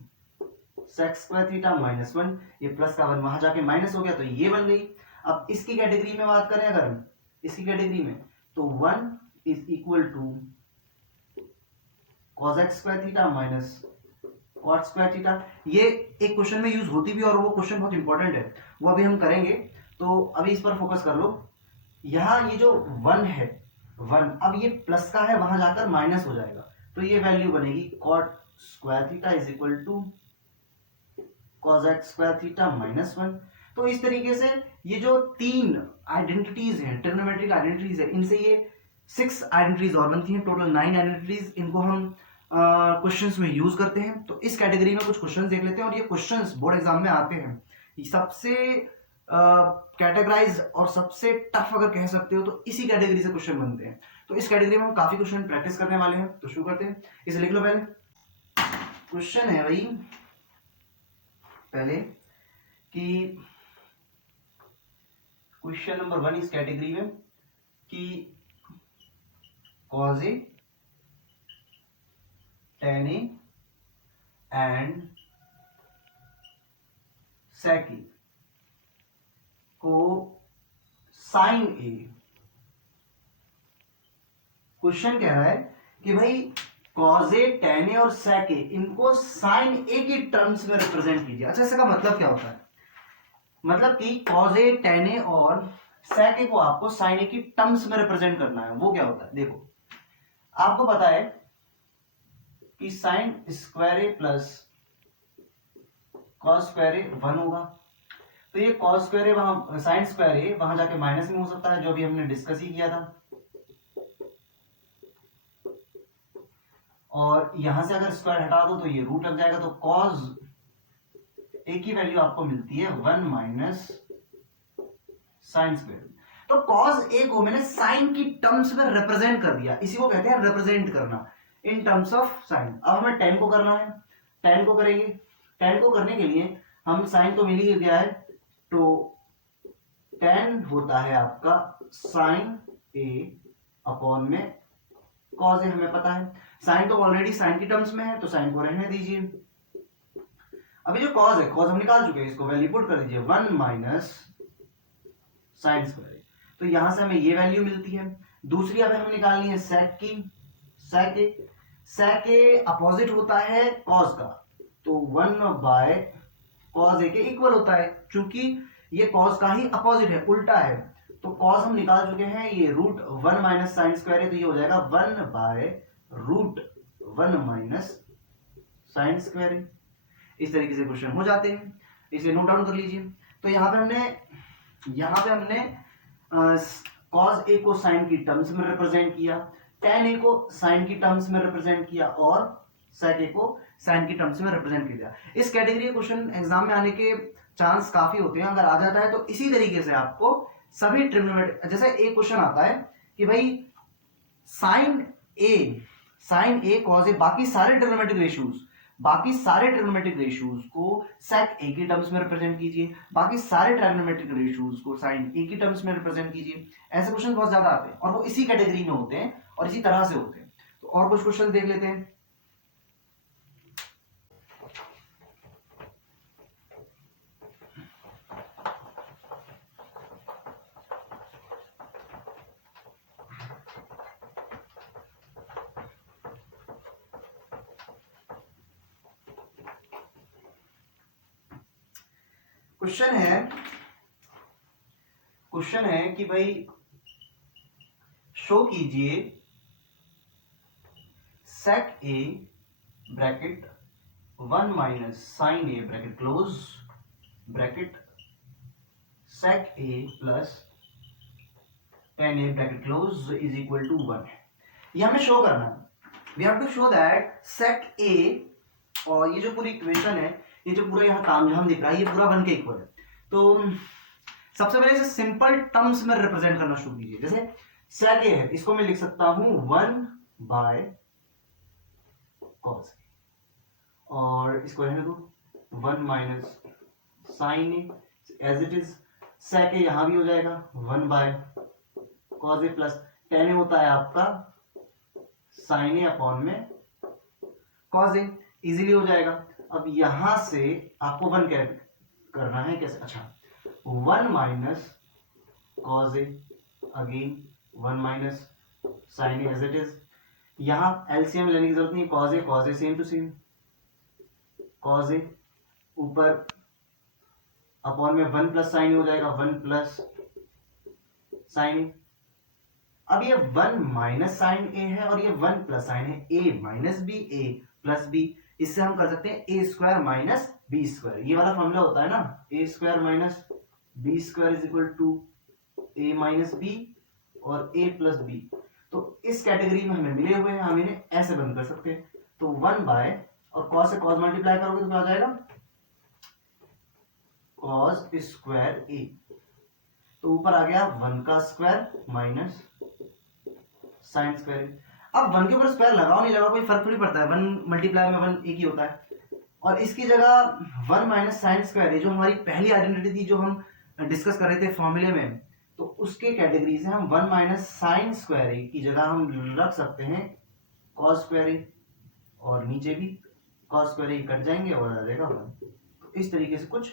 sec square theta minus 1, ये प्लस का 1 वहां जाके माइनस हो गया, तो ये बन गई। अब इसकी कैटेगरी में बात करें अगर इसकी कैटेगरी में, तो 1 is equal to cosec square theta minus cot square theta. ये एक क्वेश्चन में यूज होती भी, और वो क्वेश्चन बहुत इंपॉर्टेंट है, वो अभी हम करेंगे। तो अभी इस पर फोकस कर लो। यहां ये जो 1 है, 1 अब ये प्लस का है, वहां जाकर माइनस हो जाएगा, तो ये वैल्यू बनेगी cot square theta is equal to cosec square theta minus 1। तो इस तरीके से ये जो 3 आइडेंटिटीज हैं, ट्रिग्नोमेट्रिक आइडेंटिटीज है, इनसे ये 6 आइडेंटिटीज और बनती हैं, टोटल 9 आइडेंटिटीज। इनको हम क्वेश्चंस में यूज करते हैं। तो इस कैटेगरी में कुछ क्वेश्चंस देख लेते हैं, और ये क्वेश्चंस बोर्ड एग्जाम में आते हैं। सबसे कैटेगराइज और सबसे टफ अगर कह सकते हो तो इसी कैटेगरी से क्वेश्चन बनते हैं। तो इस कैटेगरी में हम काफी क्वेश्चन प्रैक्टिस करने वाले हैं, तो शुरू करते हैं। इसे लिख लो पहले। क्वेश्चन है भाई पहले कि क्वेश्चन नंबर 1 इस कैटेगरी में कि cos A tan A and sec A को sin A। क्वेश्चन कह रहा है कि भाई cos A tan A और sec A इनको sin A की टर्म्स में रिप्रेजेंट कीजिए। अच्छा, इसका मतलब क्या होता है? मतलब कि cos A tan A और sec A को आपको sin A की टर्म्स में रिप्रेजेंट करना है। वो क्या होता है? देखो, आपको पता है कि sign square a plus cos square ए 1 होगा। तो ये कॉस स्क्वायर ए वहां साइन स्क्वायर ए वहां जाके माइनस में हो सकता है, जो भी हमने डिस्कस ही किया था। और यहां से अगर स्क्वायर हटा दो तो ये रूट लग जाएगा, तो कॉस ए की वैल्यू आपको मिलती है 1 माइनस साइन स्क्वायर। तो कॉस ए को मैंने साइन की टर्म्स में रिप्रेजेंट कर दिया, इसी को कहते हैं रिप्रेजेंट करना इन टर्म्स ऑफ साइन। अब हमें tan को करना है, tan को करेंगे। tan को करने के लिए हम साइन तो मिल ही गया है, तो tan होता है आपका साइन ए अपॉन में कॉस ए, हमें पता है। साइन तो ऑलरेडी साइन की टर्म्स में है, तो साइन को रहने दीजिए। अभी जो कॉस है, कॉस हम निकाल चुके हैं, इसको वैल्यू पुट कर दीजिए 1 माइनस साइन स्क्वायर। तो यहां से हमें ये वैल्यू मिलती है। दूसरी अब हमें निकालनी है सेक की। सेक ए अपोजिट होता है कॉस का, तो 1 बाय कॉस ए के इक्वल होता है। चूंकि ये कॉस का ही अपोजिट है, उल्टा है, तो कॉस हम निकाल चुके हैं, ये रूट 1 माइनस साइन स्क्वायर है, तो ये हो जाएगा 1 by root 1 minus sine square है। इस तरीके से क्वेश्चन हो जाते हैं, इसे नोट डाउन कर लीजिए। तो यहाँ पे हमने कॉस ए को साइन की टर्म्स में रिप्रेजेंट किया, tan ए को साइन की टर्म्स में रिप्रेजेंट किया, और sec ए को साइन की टर्म्स में रिप्रेजेंट किया। इस कैटेगरी के क्वेश्चन एग्जाम में आने के चांस काफी होते हैं। अगर आ जाता है तो इसी तरीके से आपको सभी ट्रिग्नोमेट्रिक, जैसे एक क्वेश्चन आता है कि भाई साइन ए कॉस ए, बाकी सारे ट्रिग्नोमेट्रिक रेशियोज को sec ए की टर्म्स में रिप्रेजेंट कीजिए, बाकी सारे ट्रिग्नोमेट्रिक रेशियोज को sin ए की टर्म्स में रिप्रेजेंट कीजिए। ऐसे क्वेश्चन बहुत ज्यादा आते हैं और वो इसी कैटेगरी में होते हैं और इसी तरह से होते हैं। तो और कुछ क्वेश्चन देख लेते हैं। क्वेश्चन है कि भाई शो कीजिए sec A bracket 1 minus sine A bracket close bracket sec A plus tan A bracket close is equal to 1 है। ये हमें शो करना है। We have to show that sec A, और ये जो पूरी इक्वेशन है, ये जो पूरा यहाँ तामझाम दिख रहा है, ये पूरा 1 के इक्वल है। तो सबसे पहले इसे सिंपल टर्म्स में रिप्रेजेंट करना शुरू कीजिए। जैसे sec ए है, इसको मैं लिख सकता हूं 1 बाय cos, और इसको रहने दो 1 minus sine A as it is. sec A यहां भी हो जाएगा 1 by cos A plus tan A होता है आपका साइन ए अपॉन में cos ए, इजीली हो जाएगा। अब यहां से आपको 1 करना है, कैसे? अच्छा, 1 minus cos a, again 1 minus sine A as it is. यहां एलसीएम लेने की जरूरत नहीं, cos a same to same, cos a ऊपर अपॉन में 1 प्लस साइन ए हो जाएगा 1 प्लस साइन ए। अब ये 1 माइनस साइन ए है और ये 1 प्लस साइन है, a minus b a plus b. इससे हम कर सकते हैं a square minus B square, ये वाला फॉर्मूला होता है ना, a square minus B square is equal to a minus b और ए प्लस बी। तो इस कैटेगरी में हमें मिले हुए हैं, हम इन्हें ऐसे बंद कर सकते हैं। तो 1 बाय, और कॉस से कॉस मल्टीप्लाई करोगे तो क्या हो जाएगा, कॉस स्क्वायर ए। तो ऊपर आ गया 1 का स्क्वायर माइनस साइन स्क्वायर। अब 1 के ऊपर स्क्वायर लगाओ नहीं लगाओ कोई फर्क थोड़ी पड़ता है, 1 मल्टीप्लाई में 1 एक ही होता है। और इसकी जगह 1 माइनस साइन स्क्वायर है, जो हमारी पहली आइडेंटिटी थी, जो हम डिस्कस कर रहे थे फॉर्मूले में, तो उसके कैटेगरी से हम 1 माइनस साइन स्क्वायर ए की जगह हम रख सकते हैं कॉस स्क्वायर ए, और नीचे भी कॉस स्क्वायर ए कट जाएंगे और आ जाएगा 1। तो इस तरीके से कुछ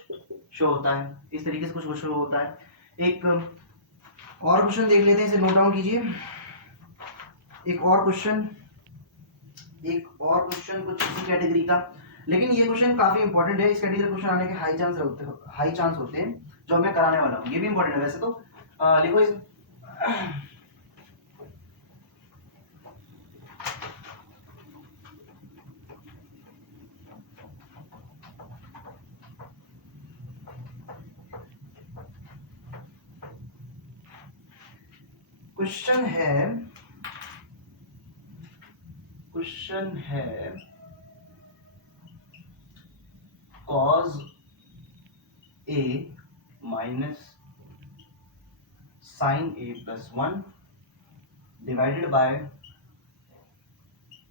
शो होता है, इस तरीके से कुछ शो होता है। एक और क्वेश्चन देख लेते हैं, इसे नोट डाउन कीजिए। एक और क्वेश्चन कुछ इसी कैटेगरी का, लेकिन ये क्वेश्चन काफी इंपॉर्टेंट है। इस कैटेगरी क्वेश्चन आने के हाई चांस होते हैं, जो मैं कराने वाला हूँ। ये भी इंपॉर्टेंट है वैसे तो। लिखो इस क्वेश्चन है cos a minus sin a plus 1 divided by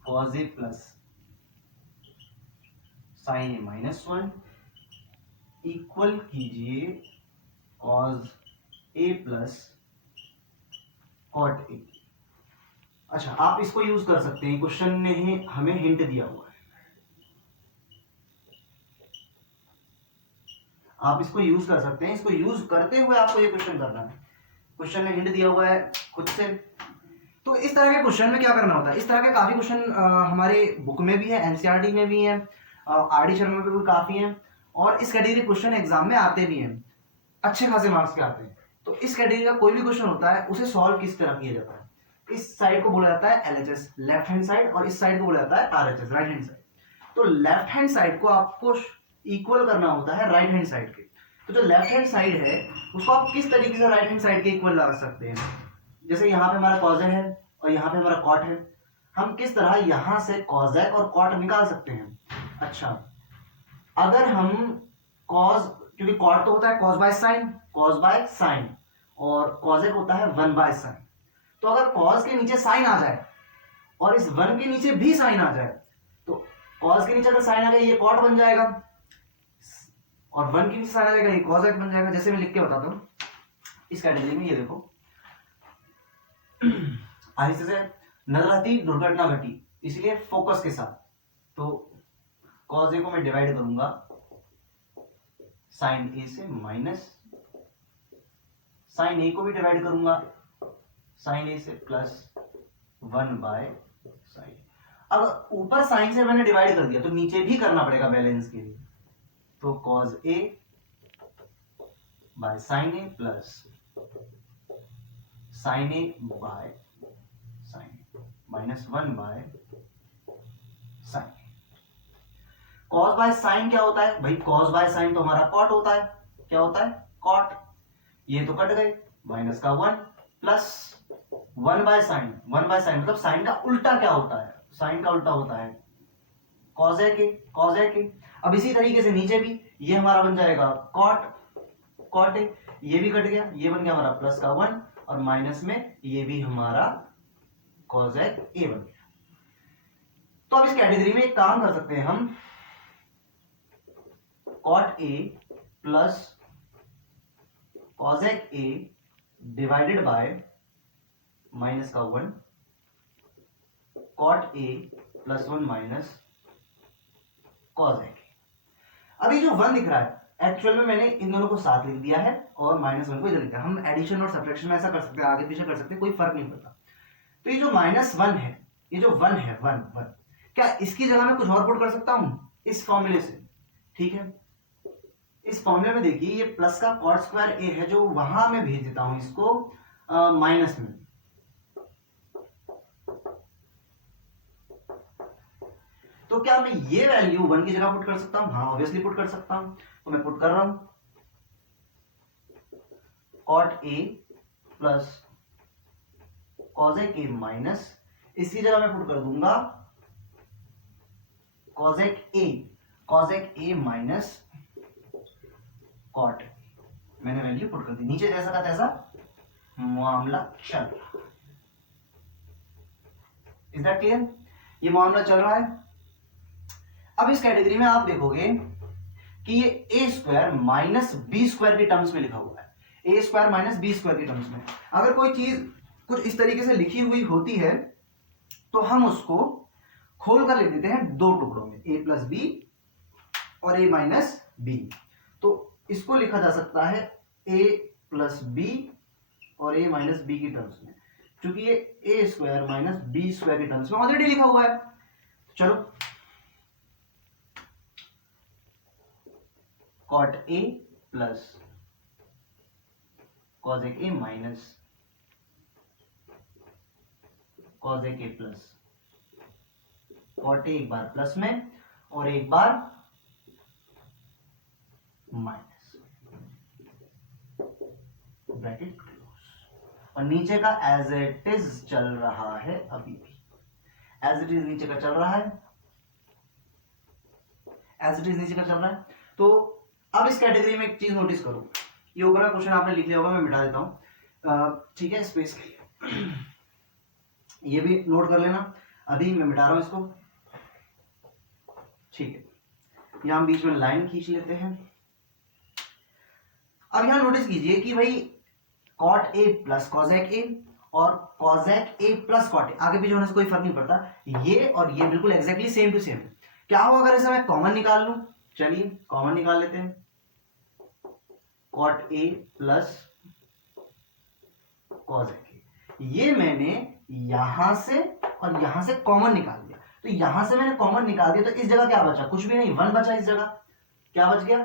cos a plus sin a minus 1 equal कीजिए cos a plus cot a। अच्छा, आप इसको यूज कर सकते हैं, क्वेश्चन ने हमें हिंट दिया हुआ है, आप इसको यूज कर सकते हैं। इसको यूज करते हुए आपको ये क्वेश्चन करना है, क्वेश्चन ने हिंट दिया हुआ है खुद से। तो इस तरह के क्वेश्चन में क्या करना होता है, इस तरह के काफी क्वेश्चन हमारे बुक में भी है, एनसीईआरटी में भी है, आरडी शर्मा में भी काफी है, और इस कैटेगरी क्वेश्चन एग्जाम में आते भी हैं, अच्छे खासे मार्क्स के आते हैं। तो इस कैटेगरी का कोई भी क्वेश्चन होता है उसे सॉल्व किस तरह किया जाता है, इस साइड को बोला जाता है एलएचएस लेफ्ट हैंड साइड, और इस साइड को बोला जाता है आरएचएस राइट हैंड साइड। तो लेफ्ट हैंड साइड को आपको इक्वल करना होता है राइट हैंड साइड के। तो जो लेफ्ट हैंड साइड है उसको आप किस तरीके से राइट हैंड साइड के इक्वल ला सकते हैं, जैसे यहाँ पे हमारा कॉज है और यहाँ पे हमारा कॉट है, हम किस तरह यहाँ से कॉजेक और कॉट निकाल सकते हैं। अच्छा, अगर हम कॉज, क्योंकि कॉट तो होता है कॉज बाय साइन और कॉजेक होता है 1 बाय साइन, तो अगर कॉज के नीचे साइन आ जाए और इस 1 के नीचे भी साइन आ जाए, तो कॉज के नीचे अगर साइन आ गया ये कॉट बन जाएगा, और 1 के नीचे साइन आ जाएगा ये कॉजेक बन जाएगा। जैसे मैं लिख के बताता हूं इस कैटेगरी में, ये देखो आहिस्ते से नजर आती दुर्घटना घटी, इसलिए फोकस के साथ। तो कॉज ए को मैं डिवाइड करूंगा साइन ए से, माइनस साइन ए को भी डिवाइड करूंगा साइन ए से, प्लस 1 बाय साइन। अब ऊपर साइन से मैंने डिवाइड कर दिया तो नीचे भी करना पड़ेगा बैलेंस के लिए, तो cause A by sine A plus sine A by sine minus 1 by sign. Cos by sine क्या होता है भाई, कॉस बाय साइन तो हमारा कॉट होता है, क्या होता है कॉट, ये तो कट गए, माइनस का 1 plus 1 by sign, 1 by sign मतलब साइन का उल्टा क्या होता है, साइन का उल्टा होता है कॉसेक ए। अब इसी तरीके से नीचे भी ये हमारा बन जाएगा कॉट ए, ये भी कट गया, ये बन गया हमारा प्लस का 1 और माइनस में ये भी हमारा कॉसेक ए बन गया। तो अब इस कैटेगरी में एक काम कर सकते हैं हम, cot A plus cosec A divided by minus का 1 cot A plus 1 minus cosec A. अभी जो 1 दिख रहा है एक्चुअल में मैंने इन दोनों को साथ लिख दिया है और माइनस 1 को इधर लिखा है। हम एडिशन और सब्ट्रैक्शन में ऐसा कर सकते हैं, आगे पीछे कर सकते हैं, कोई फर्क नहीं पड़ता। तो ये जो माइनस 1 है, ये जो 1 है 1 क्या इसकी जगह मैं कुछ और पुट कर सकता हूं इस फॉर्मूले से, ठीक है। इस फॉर्मूले में देखिए ये प्लस का कॉट स्क्वायर ए है जो वहां मैं भेज देता हूं इसको माइनस में, तो क्या मैं ये वैल्यू 1 की जगह पुट कर सकता हूं, हाँ ऑब्वियसली पुट कर सकता हूं। तो मैं पुट कर रहा हूं cot A plus cosec A minus, इसकी जगह मैं पुट कर दूंगा कॉसेक ए माइनस कॉट, मैंने वैल्यू पुट कर दी, नीचे जैसा का तैसा मामला चल रहा है। इज दैट क्लियर, ये मामला चल रहा है। अब इस कैटेगरी में आप देखोगे कि ये A square minus B square के टर्म्स में लिखा हुआ है, ए स्क्वायर माइनस बी स्क्वायर के टर्म्स में। अगर कोई चीज कुछ इस तरीके से लिखी हुई होती है तो हम उसको खोल कर लिख देते हैं दो टुकड़ों में, ए प्लस बी और ए माइनस बी। तो इसको लिखा जा सकता है ए प्लस बी और ए माइनस बी की टर्म्स में, क्योंकि ये A square minus B square के टर्म्स में ऑलरेडी लिखा हुआ है। चलो cot A plus cosec A minus cosec A plus cot A, एक बार प्लस में और एक बार माइनस, ब्रैकेट क्लोज। और नीचे का एज इट इज चल रहा है, अभी भी एज इट इज नीचे का चल रहा है, एज इट इज नीचे का चल रहा है। तो अब इस कैटेगरी में एक चीज नोटिस करो, ये ऊपर का क्वेश्चन आपने लिख लिया होगा, मैं मिटा देता हूं, ठीक है, स्पेस के लिए ये भी नोट कर लेना, अभी मैं मिटा रहा हूं इसको, ठीक है। यहां हम बीच में लाइन खींच लेते हैं। अब यहां नोटिस कीजिए कि भाई कॉट ए प्लस कॉजेक ए और कॉजेक ए प्लस कॉट ए, आगे पीछे होने से कोई फर्क नहीं पड़ता, ये और ये बिल्कुल एग्जैक्टली सेम टू सेम। क्या होगा अगर इसे मैं कॉमन निकाल लूं, चलिए कॉमन निकाल लेते हैं, cot A plus cosec A, ये मैंने यहां से और यहां से कॉमन निकाल दिया, तो यहां से मैंने कॉमन निकाल दिया, तो इस जगह क्या बचा, कुछ भी नहीं, 1 बचा इस जगह, क्या बच गया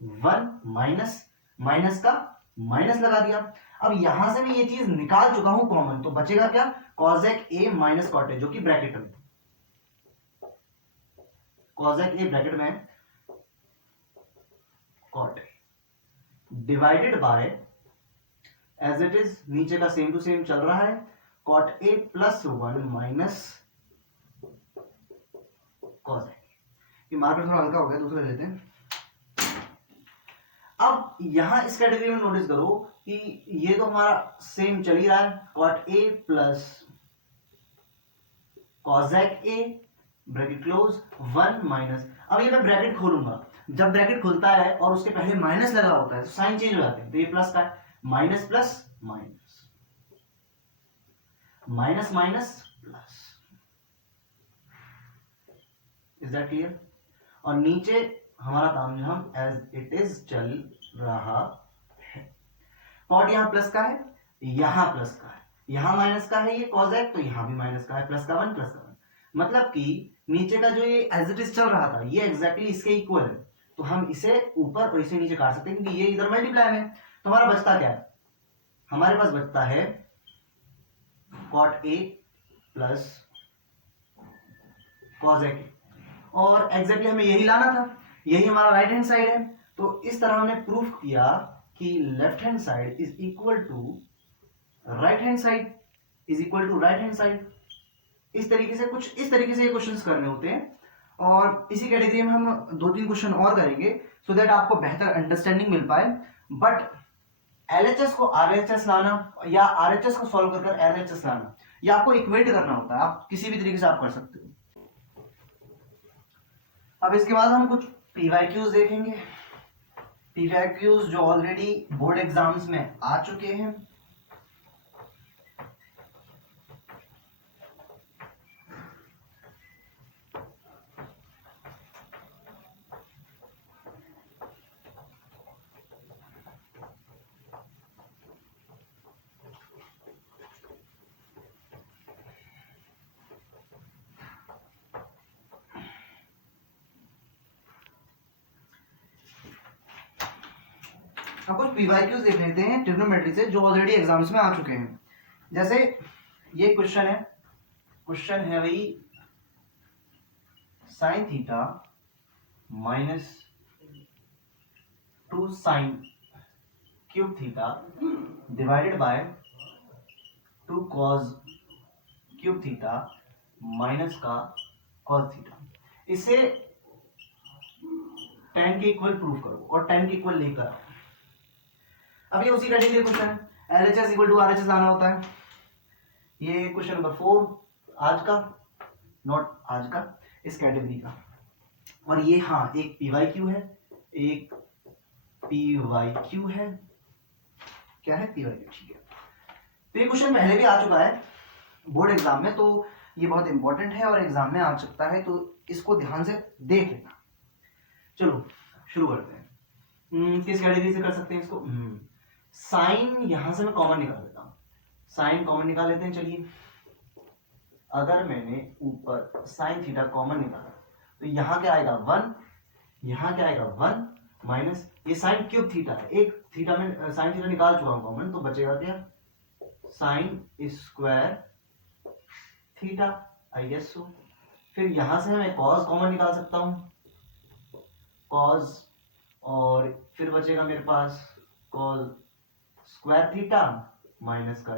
1, माइनस माइनस का माइनस लगा दिया। अब यहां से मैं ये चीज निकाल चुका हूं कॉमन, तो बचेगा क्या, कॉजेक ए माइनस कॉट ए, जो कि ब्रैकेट में, कॉजेक ए ब्रैकेट में cot A divided by as it is नीचे का सेम टू सेम चल रहा है, cot A plus 1 minus cosec A. ये मार्कर थोड़ा हल्का हो गया, दूसरा लेते हैं। अब यहां इस कैटेगरी में नोटिस करो कि ये तो हमारा सेम चल ही रहा है, कॉट ए प्लस कॉजेक ए ब्रैकेट क्लोज 1 माइनस, अब ये मैं ब्रैकेट खोलूंगा, जब ब्रैकेट खुलता है और उसके पहले माइनस लगा होता है तो साइन चेंज हो जाते हैं, तो ये प्लस का है, minus plus minus, minus minus plus, is that clear. और नीचे हमारा काम हम एज इट इज चल रहा है, कॉट यहां प्लस का है, यहां प्लस का है, यहां माइनस का है, ये कॉजेक तो यहां भी माइनस का है, प्लस का 1 प्लस का 1, मतलब कि नीचे का जो ये एज इट इज चल रहा था ये एग्जैक्टली इसके इक्वल है, तो हम इसे ऊपर और इसे नीचे काट सकते हैं क्योंकि ये इधर मल्टीप्लाई में। तो हमारा बचता क्या है, हमारे पास बचता है कॉट ए प्लस कॉजेक ए, और एग्जैक्टली हमें यही लाना था, यही हमारा राइट हैंड साइड है, तो इस तरह हमने प्रूफ किया कि left hand side is equal to right hand side, is equal to right hand side. इस तरीके से कुछ इस तरीके से ये क्वेश्चंस करने होते हैं, और इसी कैटेगरी में हम 2-3 क्वेश्चन और करेंगे सो दैट आपको बेहतर अंडरस्टैंडिंग मिल पाए। बट एलएचएस को आरएचएस लाना या आरएचएस को सॉल्व कर एलएचएस लाना, ये आपको इक्वेट करना होता है, आप किसी भी तरीके से आप कर सकते हो। अब इसके बाद हम कुछ पीवाईक्यूज देखेंगे, पीवाईक्यूज जो ऑलरेडी बोर्ड एग्जाम्स में आ चुके हैं। अब कुछ पीवाईक्यूज देख लेते हैं ट्रिग्नोमेट्री से जो ऑलरेडी एग्जाम्स में आ चुके हैं। जैसे ये क्वेश्चन है भाई sign theta minus 2 sine cube theta divided bye 2 cos cube theta minus का कॉस थीटा, इसे tan के इक्वल प्रूफ करो और tan के इक्वल लेकर आओ। अब ये उसी कैटेगरी क्वेश्चन है, एलएचएस इक्वल टू आरएचएस लाना होता है। ये क्वेश्चन नंबर 4 आज का, नॉट आज का, इस कैटेगरी का। और ये हाँ एक पीवाईक्यू है, एक पीवाईक्यू है, क्या है पीवाईक्यू, ठीक है। तो ये क्वेश्चन पहले भी आ चुका है बोर्ड एग्जाम में, तो ये बहुत इंपॉर्टेंट है और एग्जाम में आ सकता है, तो इसको ध्यान से देख लेना। चलो शुरू करते हैं। किस कैटेगरी से कर सकते हैं इसको, साइन यहां से मैं कॉमन निकाल लेता हूं, साइन कॉमन निकाल लेते हैं। चलिए अगर मैंने ऊपर साइन थीटा कॉमन निकाला तो यहां क्या आएगा 1, यहां क्या आएगा 1 माइनस ये साइन क्यूब थीटा है, एक थीटा में साइन थीटा निकाल चुका हूं कॉमन, तो बचेगा क्या sine square theta, I guess so. फिर यहां से मैं कॉस कॉमन निकाल सकता हूं, कॉस, और फिर बचेगा मेरे पास कॉस स्क्वायर थीटा माइनस का,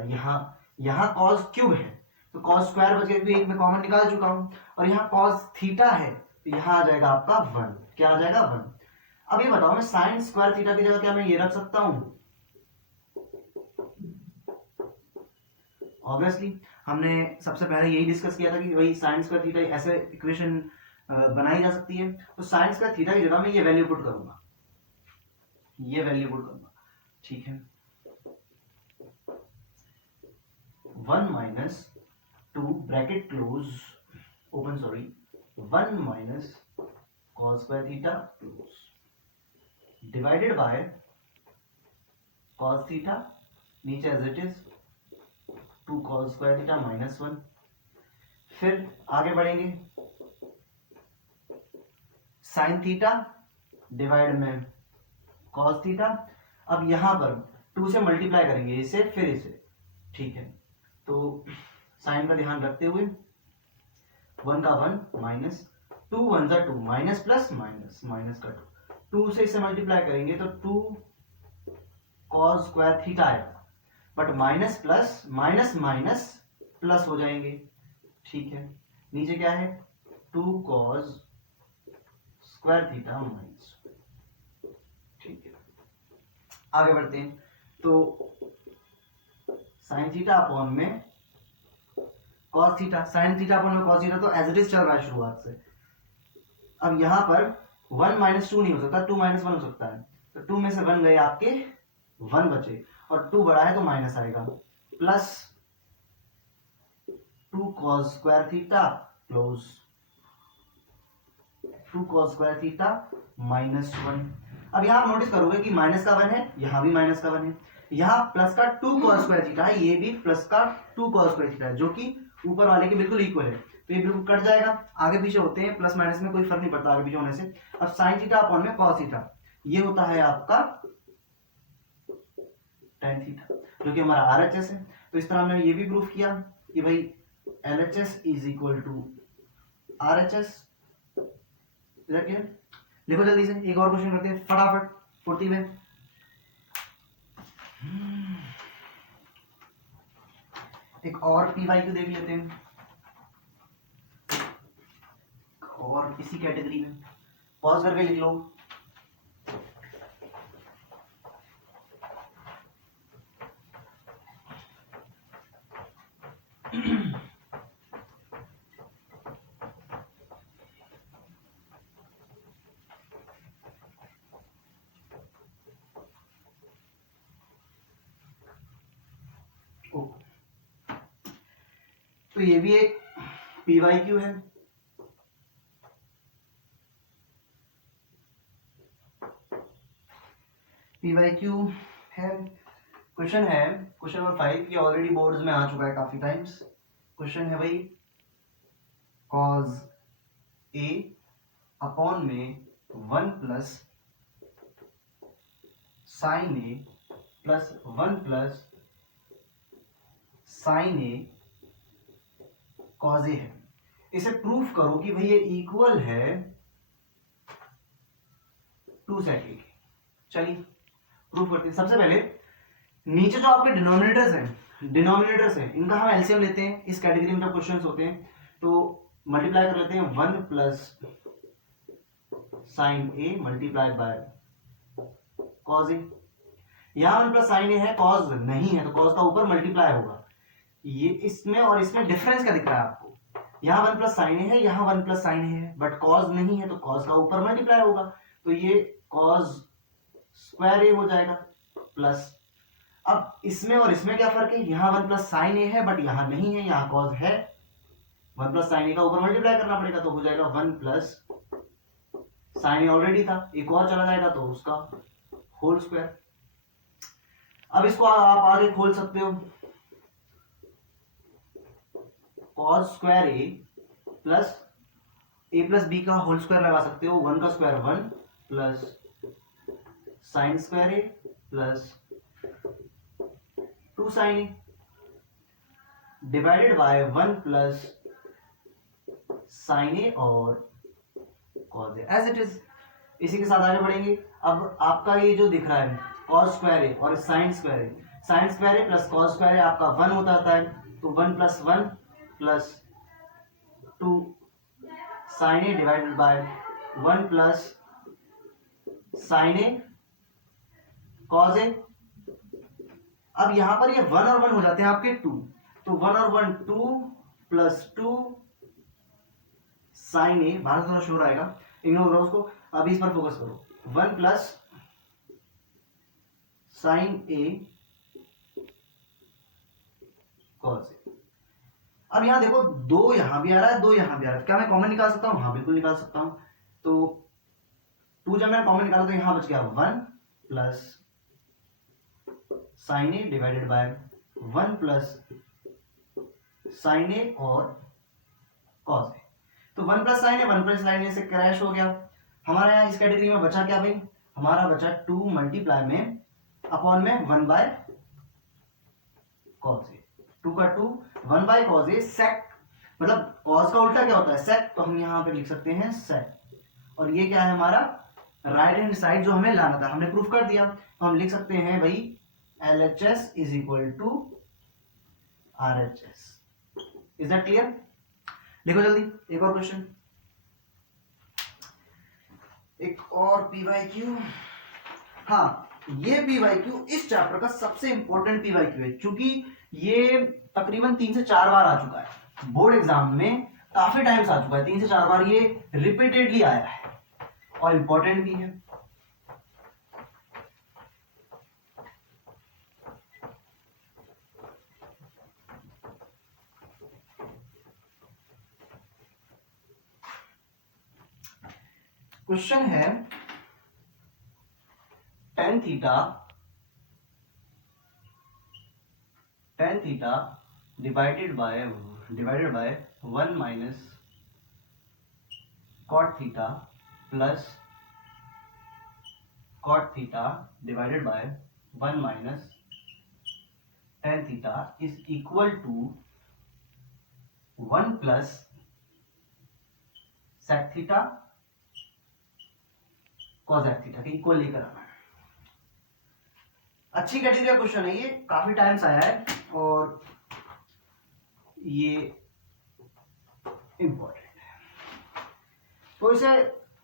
यहाँ कॉस क्यूब है तो कॉस स्क्वायर बच गया, एक में कॉमन निकाल चुका हूं, और यहाँ कॉस थीटा है तो यहाँ आ जाएगा आपका 1। क्या आ जाएगा 1। अब ये बताओ मैं साइन स्क्वायर थीटा की जगह क्या मैं ये रख सकता हूं? ऑब्वियसली हमने सबसे पहले यही डिस्कस किया था कि भाई साइन स्क्वायर थीटा ऐसे इक्वेशन बनाई जा सकती है, तो साइन स्क्वायर थीटा की जगह मैं ये वैल्यू पुट करूंगा, ये वैल्यू पुट करूंगा, ठीक है। 1 minus 2 bracket close open, sorry 1 minus cos square theta close divided by cos theta, नीचे as it is 2 cos square theta minus 1। फिर आगे बढ़ेंगे, साइन थीटा डिवाइड में कॉस थीटा। अब यहां पर 2 से मल्टीप्लाई करेंगे इसे फिर इसे, ठीक है। तो साइन का ध्यान रखते हुए 1 का 1 माइनस 2 1 जा 2 माइनस प्लस माइनस माइनस का 2 से इसे मल्टीप्लाई करेंगे तो 2 कॉस स्क्वायर थीटा आएगा, but minus plus minus minus plus हो जाएंगे, ठीक है। नीचे क्या है 2 कॉस स्क्वायर थीटा माइनस, ठीक है। आगे बढ़ते हैं, तो साइन थीटा अपॉन में cos theta, sine theta upon में कॉस थीटा तो एज इट इज चल रहा है शुरुआत से। अब यहां पर 1 माइनस 2 नहीं हो सकता, 2 माइनस 1 हो सकता है, तो 2 में से 1 गए आपके 1 बचे, और 2 बड़ा है तो माइनस आएगा, plus 2 cos square theta close 2 cos square theta minus 1। अब यहां आप नोटिस करोगे कि माइनस का 1 है, यहां भी माइनस का 1 है, यहां प्लस का 2 कॉस स्क्वायर थीटा है, ये भी प्लस का 2 कॉस स्क्वायर थीटा है, जो कि ऊपर वाले के बिल्कुल इक्वल है, तो ये बिल्कुल कट जाएगा। आगे पीछे होते हैं, प्लस माइनस में कोई फर्क नहीं पड़ता आगे पीछे होने से। अब साइन थीटा अपॉन में कॉस थीटा, ये होता है आपका tan थीटा, जो कि हमारा RHS है। तो इस तरह हमने ये भी प्रूफ किया कि भाई LHS is equal to RHS। देखो जल्दी से एक और क्वेश्चन करते हैं फटाफट फुर्ती में। एक और PYQ देख लेते हैं, और इसी कैटेगरी में पॉज करके लिख लो। तो ये भी एक PYQ है। PYQ है, क्वेश्चन है क्वेश्चन नंबर 5, ये ऑलरेडी बोर्ड्स में आ चुका है काफी टाइम्स। क्वेश्चन है भाई cos A अपॉन में 1 plus sign A plus 1 plus sign A cos A है। इसे प्रूफ करो कि भाई ये इक्वल है 2 sec A के। चलिए प्रूफ करते हैं। सबसे पहले नीचे जो आपके डिनोमिनेटर्स हैं इनका हम एलसीएम लेते हैं। इस कैटेगरी में जब क्वेश्चंस होते हैं तो मल्टीप्लाई कर लेते हैं 1 plus sine a multiply by cos a. यहां 1 प्लस साइन ए है, कॉज नहीं है, तो कॉज का ऊपर मल्टीप्लाई होगा। ये इसमें और इसमें डिफरेंस क्या दिख रहा है आपको? यहाँ 1 प्लस साइन ए है, यहाँ 1 प्लस साइन ए है, बट कॉज नहीं है तो कॉज का ऊपर मल्टीप्लाई होगा, तो ये कॉज स्क्वायर ए हो जाएगा प्लस। अब इसमें और इसमें क्या फर्क है? यहाँ 1 प्लस साइन ए है बट यहाँ नहीं है, यहाँ कॉज है। 1 प्लस साइन ए का ऊपर मल्टीप्लाई करना पड़ेगा तो हो जाएगा 1 प्लस साइन ए ऑलरेडी था, एक और चला जाएगा तो उसका होल स्क्वायर। अब इसको आप आगे खोल सकते हो, cos square a plus b का होल स्क्वायर लगा सकते हो। 1 का square 1 plus sine square a plus 2 sine a divided by 1 plus sine a और cos a as it is. इसी के साथ आगे बढ़ेंगे। अब आपका ये जो दिख रहा है कॉस स्क्वायर ए और साइन स्क्वायर ए, साइन स्क्वायर है प्लस कॉस स्क्वायर है आपका 1 होता है, तो 1 + 1 + 2 sine a divided by 1 + sine a cos a. अब यहां पर ये 1 और 1 हो जाते हैं आपके 2, तो 1 और 1 2 + 2 साइन ए, बाहर थोड़ा शोर आएगा, इग्नोर करो उसको, अभी इस पर फोकस करो। 1 + साइन ए कॉस ए। अब यहां देखो 2 यहां भी आ रहा है, 2 यहां भी आ रहा है, क्या मैं कॉमन निकाल सकता हूं? हाँ बिल्कुल निकाल सकता हूं। तो 2 जब मैं कॉमन निकाला तो यहां बच गया 1 + sine a divided by 1 + sine a और कॉस ए। तो 1 + साइन ए 1 + साइन ए से क्रैश हो गया। हमारा यहाँ इस कैटेगरी में बचा क्या भाई? हमारा बचा 2 मल्टीप्लाई में अपॉन में 1 कॉस ए। 2 का 2 1 कॉस ए सेक, मतलब कॉस का उल्टा क्या होता है? सेक, तो हम यहाँ पे लिख सकते हैं सेक। और ये क्या है हमारा? राइट हैंड साइड जो हमें लाना था, हमने प्रूफ कर दिया, तो हम लिख सकते हैं भाई LHS = RHS। Is that clear? लिखो जल्दी एक और क्वेश्चन, एक और PYQ। हाँ, ये PYQ इस चैप्टर का सबसे इंपॉर्टेंट PYQ है, क्योंकि ये तकरीबन 3 से 4 बार आ चुका है बोर्ड एग्जाम में, काफी टाइम्स आ चुका है, 3 से 4 बार ये रिपीटेडली आया है और इंपॉर्टेंट भी है। क्वेश्चन है tan theta divided by 1 - cot theta plus cot theta divided by 1 - tan theta is equal to 1 + sec theta cosec theta के इक्वल लेकर आना है। अच्छी कैटेगरी का क्वेश्चन है, ये काफी टाइम्स आया है और ये इंपॉर्टेंट है। तो इसे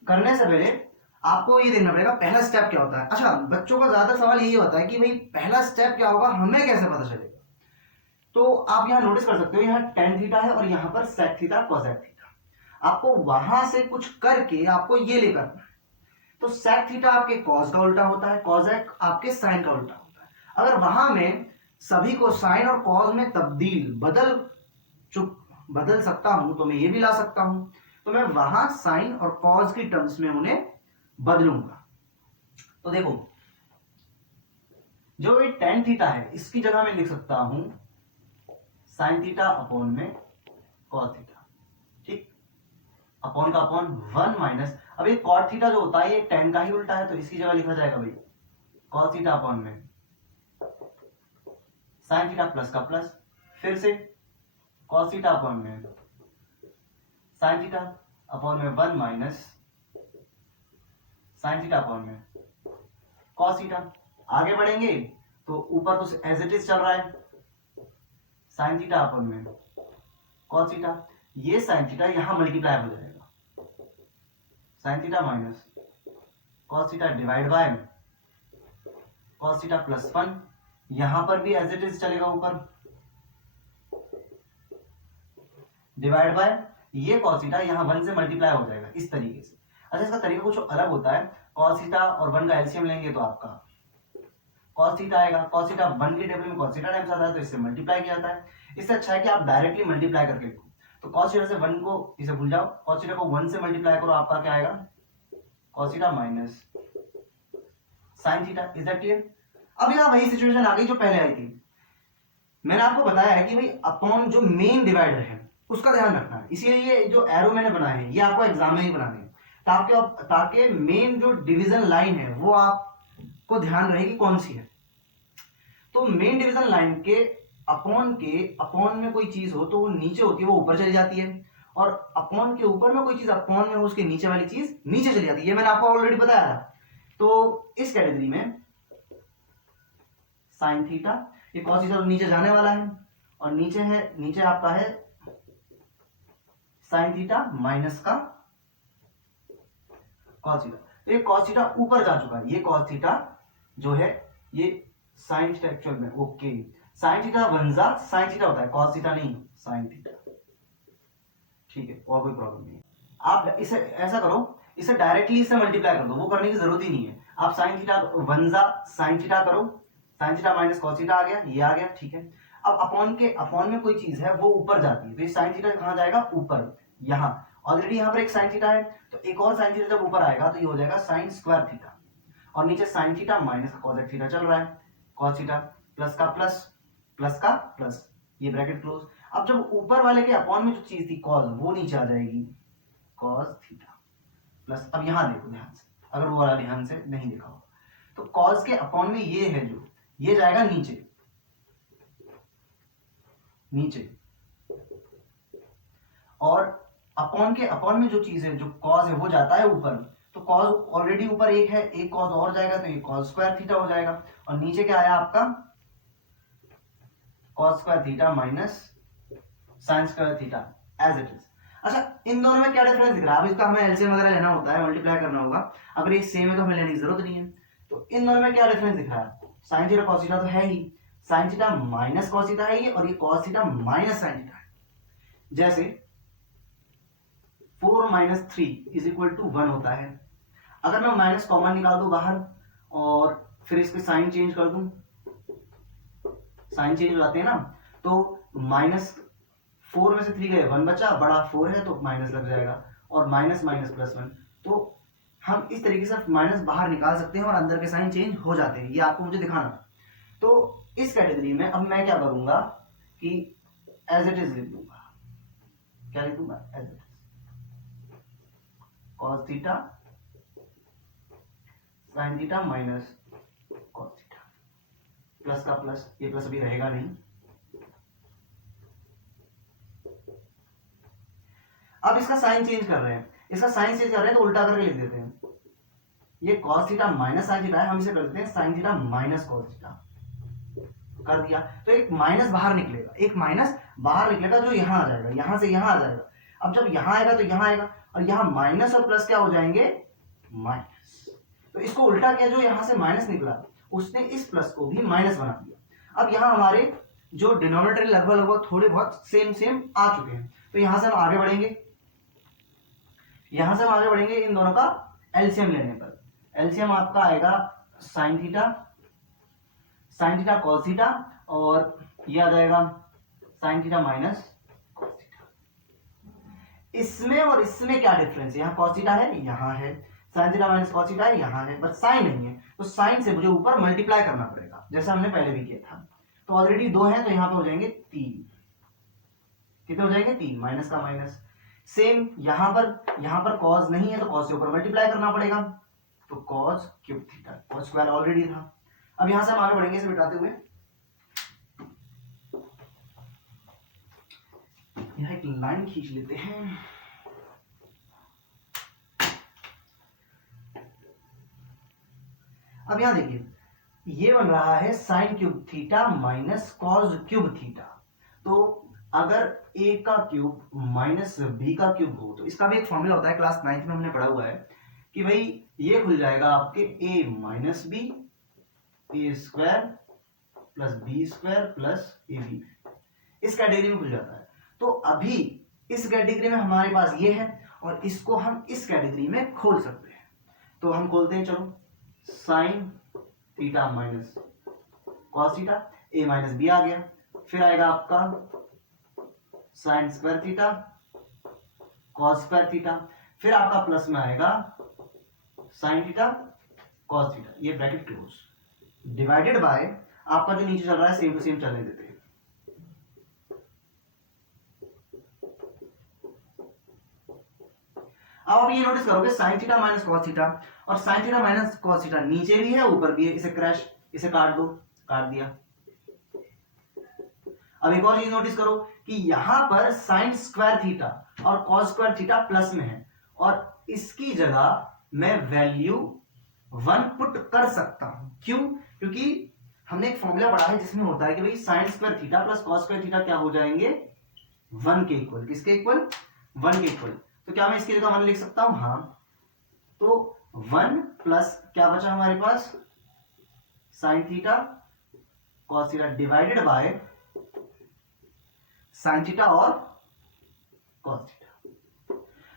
करने से पहले आपको ये देखना पड़ेगा पहला स्टेप क्या होता है। अच्छा, बच्चों का ज्यादा सवाल यही होता है कि भाई पहला स्टेप क्या होगा, हमें कैसे पता चलेगा? तो आप यहां नोटिस कर सकते हो, यहाँ tan थीटा है और यहाँ पर sec थीटा cosec थीटा। आपको वहां से कुछ करके आपको ये लेकर आना है। तो sec थीटा आपके cos का उल्टा होता है, cosec आपके sin का उल्टा होता है। अगर वहां में सभी को sin और cos में तब्दील बदल सकता हूं तो मैं ये भी ला सकता हूं, तो मैं वहां sin और cos की टर्म्स में उन्हें बदलूंगा। तो देखो, जो ये tan थीटा है इसकी जगह मैं लिख सकता हूं sin थीटा अपॉन में cos थीटा, ठीक, अपॉन का अपॉन 1 माइनस, अब ये cot थीटा जो होता है ये tan का ही उल्टा है, तो इसकी जगह लिखा जाएगा भाई cos थीटा अपॉन में sin थीटा प्लस का प्लस, फिर से cos थीटा अपॉन में sin थीटा अपॉन में 1 माइनस sin थीटा अपॉन में cos थीटा। आगे बढ़ेंगे तो ऊपर तो एज इट इज चल रहा है, sin थीटा अपॉन में cos थीटा, ये sin थीटा यहां मल्टीप्लाई हो जाएगा, sin theta minus cos theta divide by cos theta plus 1, यहां पर भी एज इट इज चलेगा ऊपर, डिवाइड बाय ये cos थीटा यहां 1 से मल्टीप्लाई हो जाएगा इस तरीके से। अच्छा, इसका तरीका कुछ अलग होता है, cos थीटा और 1 का एलसीएम लेंगे तो आपका cos थीटा आएगा, cos थीटा 1 के टेबल में cos थीटा टाइम्स आता है तो इससे मल्टीप्लाई किया जाता है। इससे अच्छा है कि आप डायरेक्टली मल्टीप्लाई करके लिखो, तो cos थीटा से 1 को इसे भूल जाओ, cos थीटा को 1 से मल्टीप्लाई करो, आपका क्या आएगा cos theta minus sin theta. Is that clear? अब यहाँ वही सिचुएशन आ गई जो पहले आई थी। मैंने आपको बताया है कि भाई अपॉन जो मेन डिवाइडर है उसका ध्यान रखना है, इसीलिए ये जो एरो मैंने बनाए हैं ये आपको एग्जाम में ही बनाने हैं, ताकि मेन जो डिवीजन लाइन है वो आपको ध्यान रहेगी कौन सी है। तो मेन डिवीजन लाइन के अपॉन में कोई चीज हो तो वो नीचे होती है, वो ऊपर चली जाती है, और अपॉन के ऊपर में कोई चीज अपॉन में हो उसके नीचे वाली चीज नीचे चली जाती है, ये मैंने आपको ऑलरेडी बताया था। तो इस कैटेगरी में साइन थीटा, ये कॉस थीटा तो नीचे जाने वाला है, और नीचे आपका है साइन थीटा माइनस का कॉस थीटा। तो ये कॉस थीटा ऊपर जा चुका है, ये कॉस थीटा जो है ये साइन थीटा एक्चुअल में, ओके साइन थीटा वंजा साइन थीटा होता है, कॉस थीटा नहीं साइन थीटा, ठीक है और कोई प्रॉब्लम नहीं है। आप इसे ऐसा करो, इसे डायरेक्टली इससे मल्टीप्लाई कर दो, वो करने की जरूरत ही नहीं है। आप साइन थीटा वंजा साइन थीटा करो, sine theta minus cos theta आ गया, ये आ गया, ठीक है। अब अपॉन में कोई चीज है वो ऊपर जाती है, तो ये साइन थीटा कहां जाएगा, ऊपर, यहाँ ऑलरेडी यहाँ पर एक साइन थीटा है, तो एक और साइन थीटा जब ऊपर आएगा तो ये हो जाएगा साइन स्क्वायर थीटा, और नीचे साइन थीटा माइनस का कॉस थीटा चल रहा है, कॉस थीटा प्लस का प्लस, प्लस का प्लस, ये ब्रैकेट क्लोज। अब जब ऊपर वाले के अपॉन में जो चीज थी कॉस, वो नीचे आ जाएगी कॉस थीटा प्लस, अब यहां देखो ध्यान से, अगर वो वाला ध्यान से नहीं देखा हो तो कॉस के अपॉन में ये है जो, ये जाएगा नीचे नीचे, और अपॉन में जो चीज है जो कॉस है वो जाता है ऊपर, तो कॉस ऑलरेडी ऊपर एक है, एक कॉस और जाएगा तो ये कॉस स्क्वायर थीटा हो जाएगा, और नीचे क्या आया आपका cos square theta minus sine square theta as it is. अच्छा इन दोनों में क्या डिफरेंस दिख रहा है, अब इसका हमें एलसीएम वगैरह लेना होता है, मल्टीप्लाई करना होगा, अगर ये सेम है तो हमें लेने की जरूरत नहीं है। तो इन दोनों में क्या डिफरेंस दिख रहा है, साइन थीटा कॉस थीटा तो है ही, sine theta minus cos theta है ये, और ये cos theta minus sine theta है। जैसे 4 माइनस 3 इज इक्वल टू 1 होता है, अगर मैं माइनस कॉमन निकाल दूं बाहर और फिर इसके साइन चेंज कर दूं, साइन चेंज हो जाते हैं ना, तो माइनस 4 में से 3 गए, 1 बचा, बड़ा 4 है तो माइनस लग जाएगा, और माइनस माइनस प्लस 1, तो हम इस तरीके से माइनस बाहर निकाल सकते हैं और अंदर के साइन चेंज हो जाते हैं, ये आपको मुझे दिखाना। तो इस कैटेगरी में अब मैं क्या करूंगा कि एज इट इज लिख दूंगा, क्या लिख दूंगा, as it is cos theta sine theta minus cos theta, plus का प्लस, ये प्लस अभी रहेगा नहीं। अब इसका साइन चेंज कर रहे हैं, इसका साइन चेंज कर रहे हैं तो उल्टा करके लिख देते हैं, ये cos theta minus sine theta है, हम इसे कर देते हैं sign theta minus cos theta, कर दिया तो एक माइनस बाहर निकलेगा, एक माइनस बाहर निकलेगा जो यहां आ जाएगा, यहां से यहां आ जाएगा। अब जब यहां आएगा तो यहां आएगा, और यहां माइनस और प्लस क्या हो जाएंगे, माइनस, तो इसको उल्टा किया, जो यहां से माइनस निकला उसने इस प्लस को भी माइनस बना दिया। अब यहां हमारे जो डिनोमिनेटर लगभग लगभग थोड़े बहुत सेम सेम आ चुके हैं, तो यहां से हम आगे बढ़ेंगे, यहां से हम आगे बढ़ेंगे इन दोनों का एलसीएम लेने पर। एलसीएम आपका आएगा साइन थीटा कॉस थीटा, और ये आ जाएगा sign theta minus cos theta. इसमें और इसमें क्या डिफरेंस है, यहाँ कॉस थीटा है, यहाँ है sign theta minus cos theta है, यहाँ है, बस साइन नहीं है, तो साइन से मुझे ऊपर मल्टीप्लाई करना पड़ेगा, जैसा हमने पहले भी किया था। तो ऑलरेडी 2 है तो यहाँ पे हो जाएंगे 3, कितने हो जाएंगे, 3, माइनस का माइनस। सेम यहाँ पर कॉस नहीं है तो कॉस से ऊपर मल्टीप्लाई करना पड़ेगा, तो cos cube theta, cos square already था। अब यहां से हम आगे बढ़ेंगे इसे बिठाते हुए, यहां एक लाइन खींच लेते हैं, अब यहां देखिए ये बन रहा है sine cube theta minus cos cube theta, तो अगर a का क्यूब माइनस b का क्यूब हो तो इसका भी एक फॉर्मूला होता है, क्लास 9th में हमने पढ़ा हुआ है कि भाई ये खुल जाएगा आपके a minus b a square plus b square plus a b, इस कैटेगरी में खुल जाता है। तो अभी इस कैटेगरी में हमारे पास ये है, और इसको हम इस कैटेगरी में खोल सकते हैं, तो हम खोलते हैं, चलो sine theta minus cos theta, a minus b आ गया, फिर आएगा आपका sine square theta cos square theta, फिर आपका प्लस में आएगा साइन थीटा कॉस थीटा, ये ब्रैकेट क्लोज, डिवाइडेड बाय आपका जो नीचे चल रहा है सेम टू सेम चलने देते हैं। अब आप ये नोटिस करोगे sine theta minus cos theta और sine theta minus cos theta नीचे भी है ऊपर भी है, इसे क्रैश, इसे काट दो, काट दिया। अब एक और चीज नोटिस करो कि यहां पर साइन स्क्वायर थीटा और कॉस स्क्वायर थीटा प्लस में है, और इसकी जगह मैं वैल्यू 1 पुट कर सकता हूं, क्यों, क्योंकि हमने एक फॉर्मूला पढ़ा है जिसमें होता है कि भाई sign square theta plus cos square theta क्या हो जाएंगे, 1 के इक्वल। किसके इक्वल, 1 के इक्वल। तो क्या मैं इसकी जगह 1 लिख सकता हूं, हाँ। तो 1 प्लस क्या बचा हमारे पास, sine theta cos theta divided by sine theta और कॉस थीटा।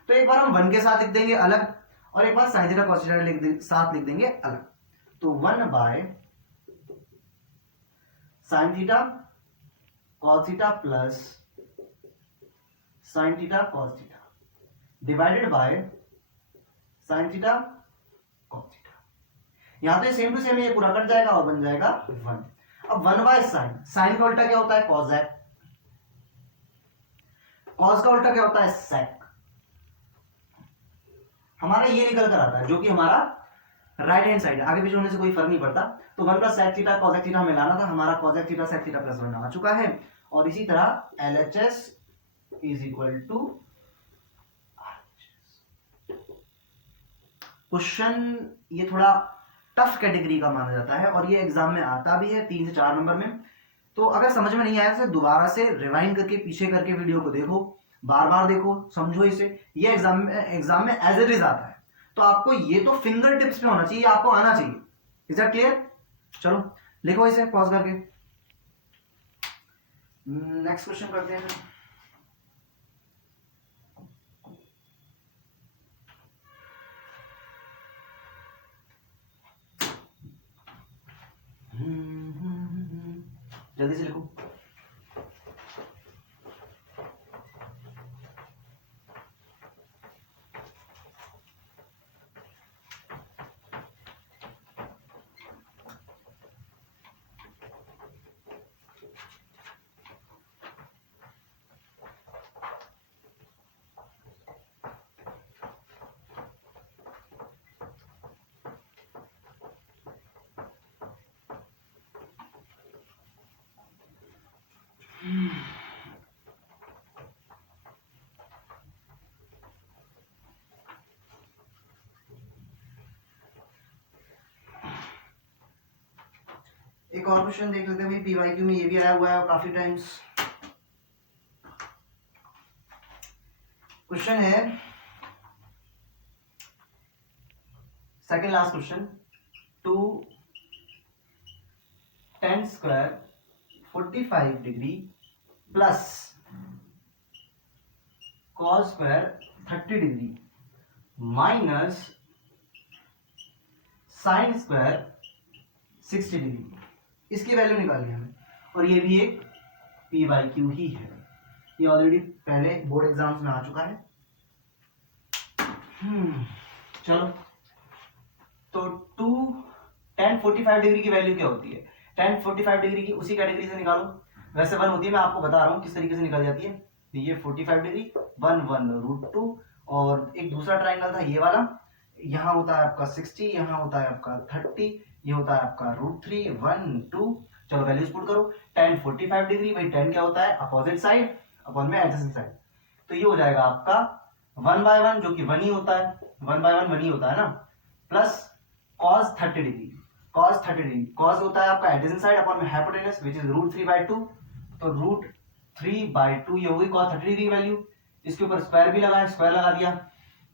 तो एक बार हम 1 के साथ लिख देंगे अलग, और एक बार साइन थीटा कॉस थीटा साथ लिख देंगे अलग। तो 1 by sine theta cos theta plus sign theta cos theta divided by sine theta cos theta. यहां तो सेम टू सेम ये पूरा कट जाएगा और बन जाएगा 1। अब 1 बाय साइन, साइन का उल्टा क्या होता है, कॉसेक। कॉस का उल्टा क्या होता है, सेक। हमारा ये निकल कर आता है जो कि हमारा राइट हैंड साइड है, आगे पीछे होने से कोई फर्क नहीं पड़ता। तो 1 plus sec theta cosec theta हमें लाना था, हमारा cosec theta sec theta plus 1 आ चुका है। और इसी तरह LHS is equal to question, ये थोड़ा टफ कैटेगरी का माना जाता है और ये एग्जाम में आता भी है 3 से 4 नंबर में। तो अगर समझ में नहीं आया तो दोबारा से रिवाइंड करके पीछे करके वीडियो को देखो, बार बार देखो, समझो इसे। ये एग्जाम में एज इट इज आता है, तो आपको ये तो फिंगर टिप्स पे होना चाहिए, आपको आना चाहिए। Is that clear? चलो लिखो इसे पॉज करके, नेक्स्ट क्वेश्चन करते हैं। जल्दी से लिखो। एक और क्वेश्चन देख लेते हैं भाई, पीवाईक्यू में ये भी आया हुआ है काफी टाइम्स। क्वेश्चन है second last question, 2 tan square 45 degree plus cos square 30 degree minus sine square 60 degree, इसकी वैल्यू निकालनी है हमें। और ये भी एक पी/क्यू ही है, ये ऑलरेडी पहले बोर्ड एग्जाम्स में आ चुका है। चलो, तो 2 tan 45 डिग्री की वैल्यू क्या होती है, tan 45 डिग्री की उसी कैटेगरी से निकालो। वैसे 1 होती है, मैं आपको बता रहा हूँ किस तरीके से निकल जाती है। ये 45 डिग्री 1 1 √2, और एक दूसरा ट्राइंगल था ये वाला, यहाँ होता है आपका 60, यहाँ होता है आपका 30, ये होता है आपका √3 1 2। चलो वैल्यूज पुट करो। tan 45 डिग्री, भाई tan क्या होता है, अपोजिट साइड अपॉन में एडजेसेंट साइड। तो ये हो जाएगा आपका 1/1 जो कि 1 ही होता है, 1/1 1 ही होता है ना, plus cos 30 degree, cos 30 degree, cos होता है आपका एडजेसेंट साइड अपॉन में हाइपोटेनस विच इज √3/2। तो √3/2 ये होगी cos 30 डिग्री वैल्यू, इसके ऊपर स्क्वायर भी लगा है, स्क्वायर लगा दिया,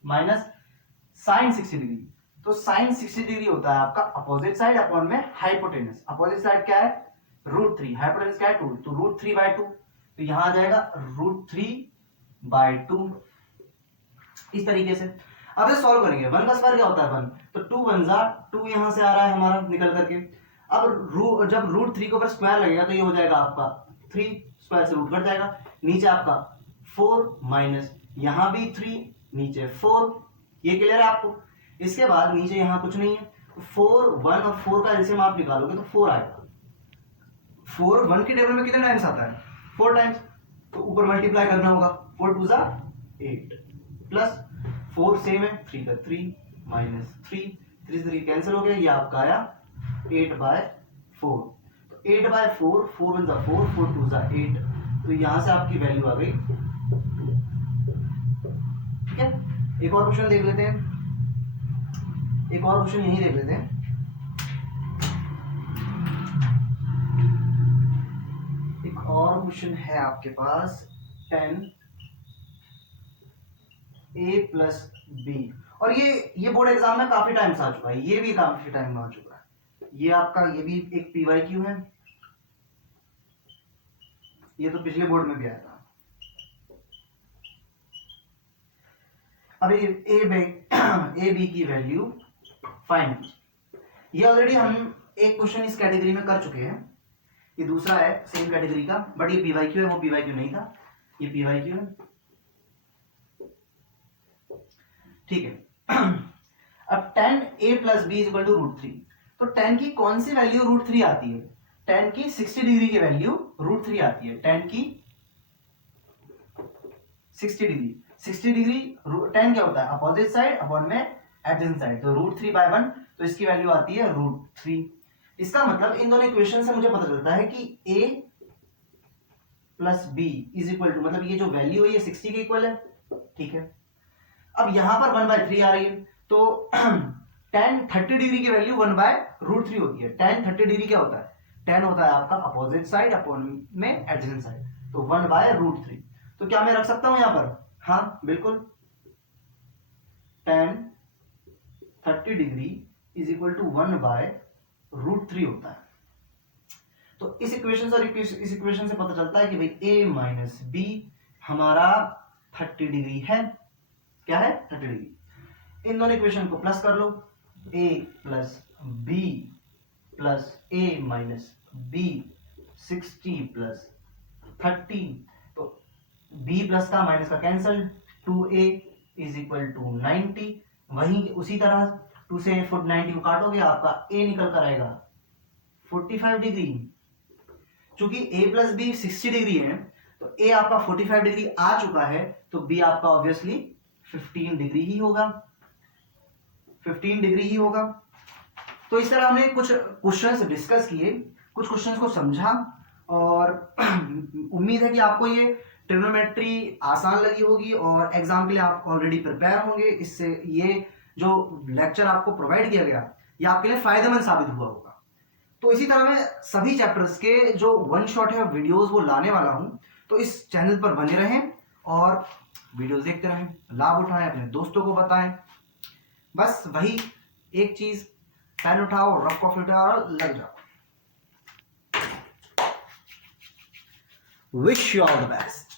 माइनस sin 60 डिग्री। तो sin 60 डिग्री होता है आपका अपोजिट साइड अपॉन में हाइपोटेनस। अपोजिट साइड क्या है, √3, हाइपोटेनस क्या है 2, तो √3/2। तो यहां आ जाएगा √3/2 इस तरीके से। अब इसे सॉल्व करेंगे। 1 का स्क्वायर क्या होता है 1, तो 2 1 2 यहां से आ रहा है हमारा निकल करके। अब जब √3 के ऊपर स्क्वायर लगेगा तो ये हो जाएगा आपका 3, स्क्वायर से रूट कट जाएगा, नीचे आपका 4 माइनस यहां भी 3, नीचे 4। ये क्लियर है आपको? इसके बाद नीचे यहां कुछ नहीं है, तो 4 1 और 4 का एलसीएम आप निकालोगे तो 4 आएगा। 4 1 की टेबल में कितने टाइम्स आता है, 4 टाइम्स, तो ऊपर मल्टीप्लाई करना होगा, 4 2 8 प्लस 4 सेम है, 3 का 3 माइनस 3, 3 से 3 कैंसिल हो गया, ये आपका आया 8/4। तो 8/4, 4 1 4, 4 2 8, तो यहां से आपकी वैल्यू आ गई। ठीक है, एक और क्वेश्चन देख लेते हैं, एक और क्वेश्चन यही देख लेते हैं। क्वेश्चन है आपके पास 10a प्लस बी, और ये बोर्ड एग्जाम में काफी टाइम से आ चुका है, ये भी काफी टाइम में आ चुका है। ये आपका ये भी एक पीवाईक्यू है, ये तो पिछले बोर्ड में भी आया था। अब ए बी की वैल्यू फाइंड, ये ऑलरेडी हम एक क्वेश्चन इस कैटेगरी में कर चुके हैं, ये दूसरा है सेम कैटेगरी का, बट ये पीवाईक्यू है, वो पीवाईक्यू नहीं था, ये पीवाईक्यू है। ठीक है। अब 10a plus b is equal to √3, तो 10 की कौन सी वैल्यू √3 आती है? 10 की 60 डिग्री की वैल्यू √3 आती है। 10 की 60 डिग्री, 60 डिग्री 10 क्या होता है? अपोजिट साइड अपॉन में एडजेसेंट साइड, तो √3/1, तो इसकी वैल्यू आती है √3। इसका मतलब इन दोनों इक्वेशन से मुझे पता चलता है कि a plus b is equal to, मतलब ये जो वैल्यू है ये 60 के इक्वल है। ठीक है, अब यहां पर 1/3 आ रही है, तो tan 30 डिग्री की वैल्यू 1/√3 होती है। tan 30 डिग्री क्या होता है? tan होता है आपका अपोजिट साइड अपॉन में एडजेसेंट साइड, तो 1/√3। तो क्या मैं रख सकता हूं यहां पर? हाँ बिल्कुल, tan 30 degree is equal to 1/√3 होता है। तो इस इक्वेशन से और इस इक्वेशन से पता चलता है कि भाई a माइनस बी हमारा 30 डिग्री है। क्या है? 30 डिग्री। इन दोनों इक्वेशन को प्लस कर लो, a plus b plus a minus b 60 plus 30, तो b प्लस का माइनस का cancel, 2a is equal to 90। वहीं उसी तरह 2 से 90 को काटोगे, आपका a निकल कर आएगा 45 डिग्री। चूंकि a प्लस बी 60 डिग्री है, तो a आपका 45 डिग्री आ चुका है, तो b आपका ऑब्वियसली 15 डिग्री ही होगा, 15 डिग्री ही होगा। तो इस तरह हमने कुछ क्वेश्चंस डिस्कस किए, कुछ क्वेश्चंस को समझा, और उम्मीद है कि आपको ये ट्रिग्नोमेट्री आसान लगी होगी और एग्जाम के लिए आप ऑलरेडी प्रिपेयर होंगे। इससे ये जो लेक्चर आपको प्रोवाइड किया गया, ये आपके लिए फायदेमंद साबित हुआ होगा। तो इसी तरह मैं सभी चैप्टर्स के जो वन शॉट है वीडियोस वो लाने वाला हूं, तो इस चैनल पर बने रहें और वीडियोस देखते रहें, लाभ उठाएं, अपने दोस्तों को बताएं। बस वही एक चीज, पेन उठाओ, रफ कॉफी उठाओ और लग जाओ। Wish you all the best.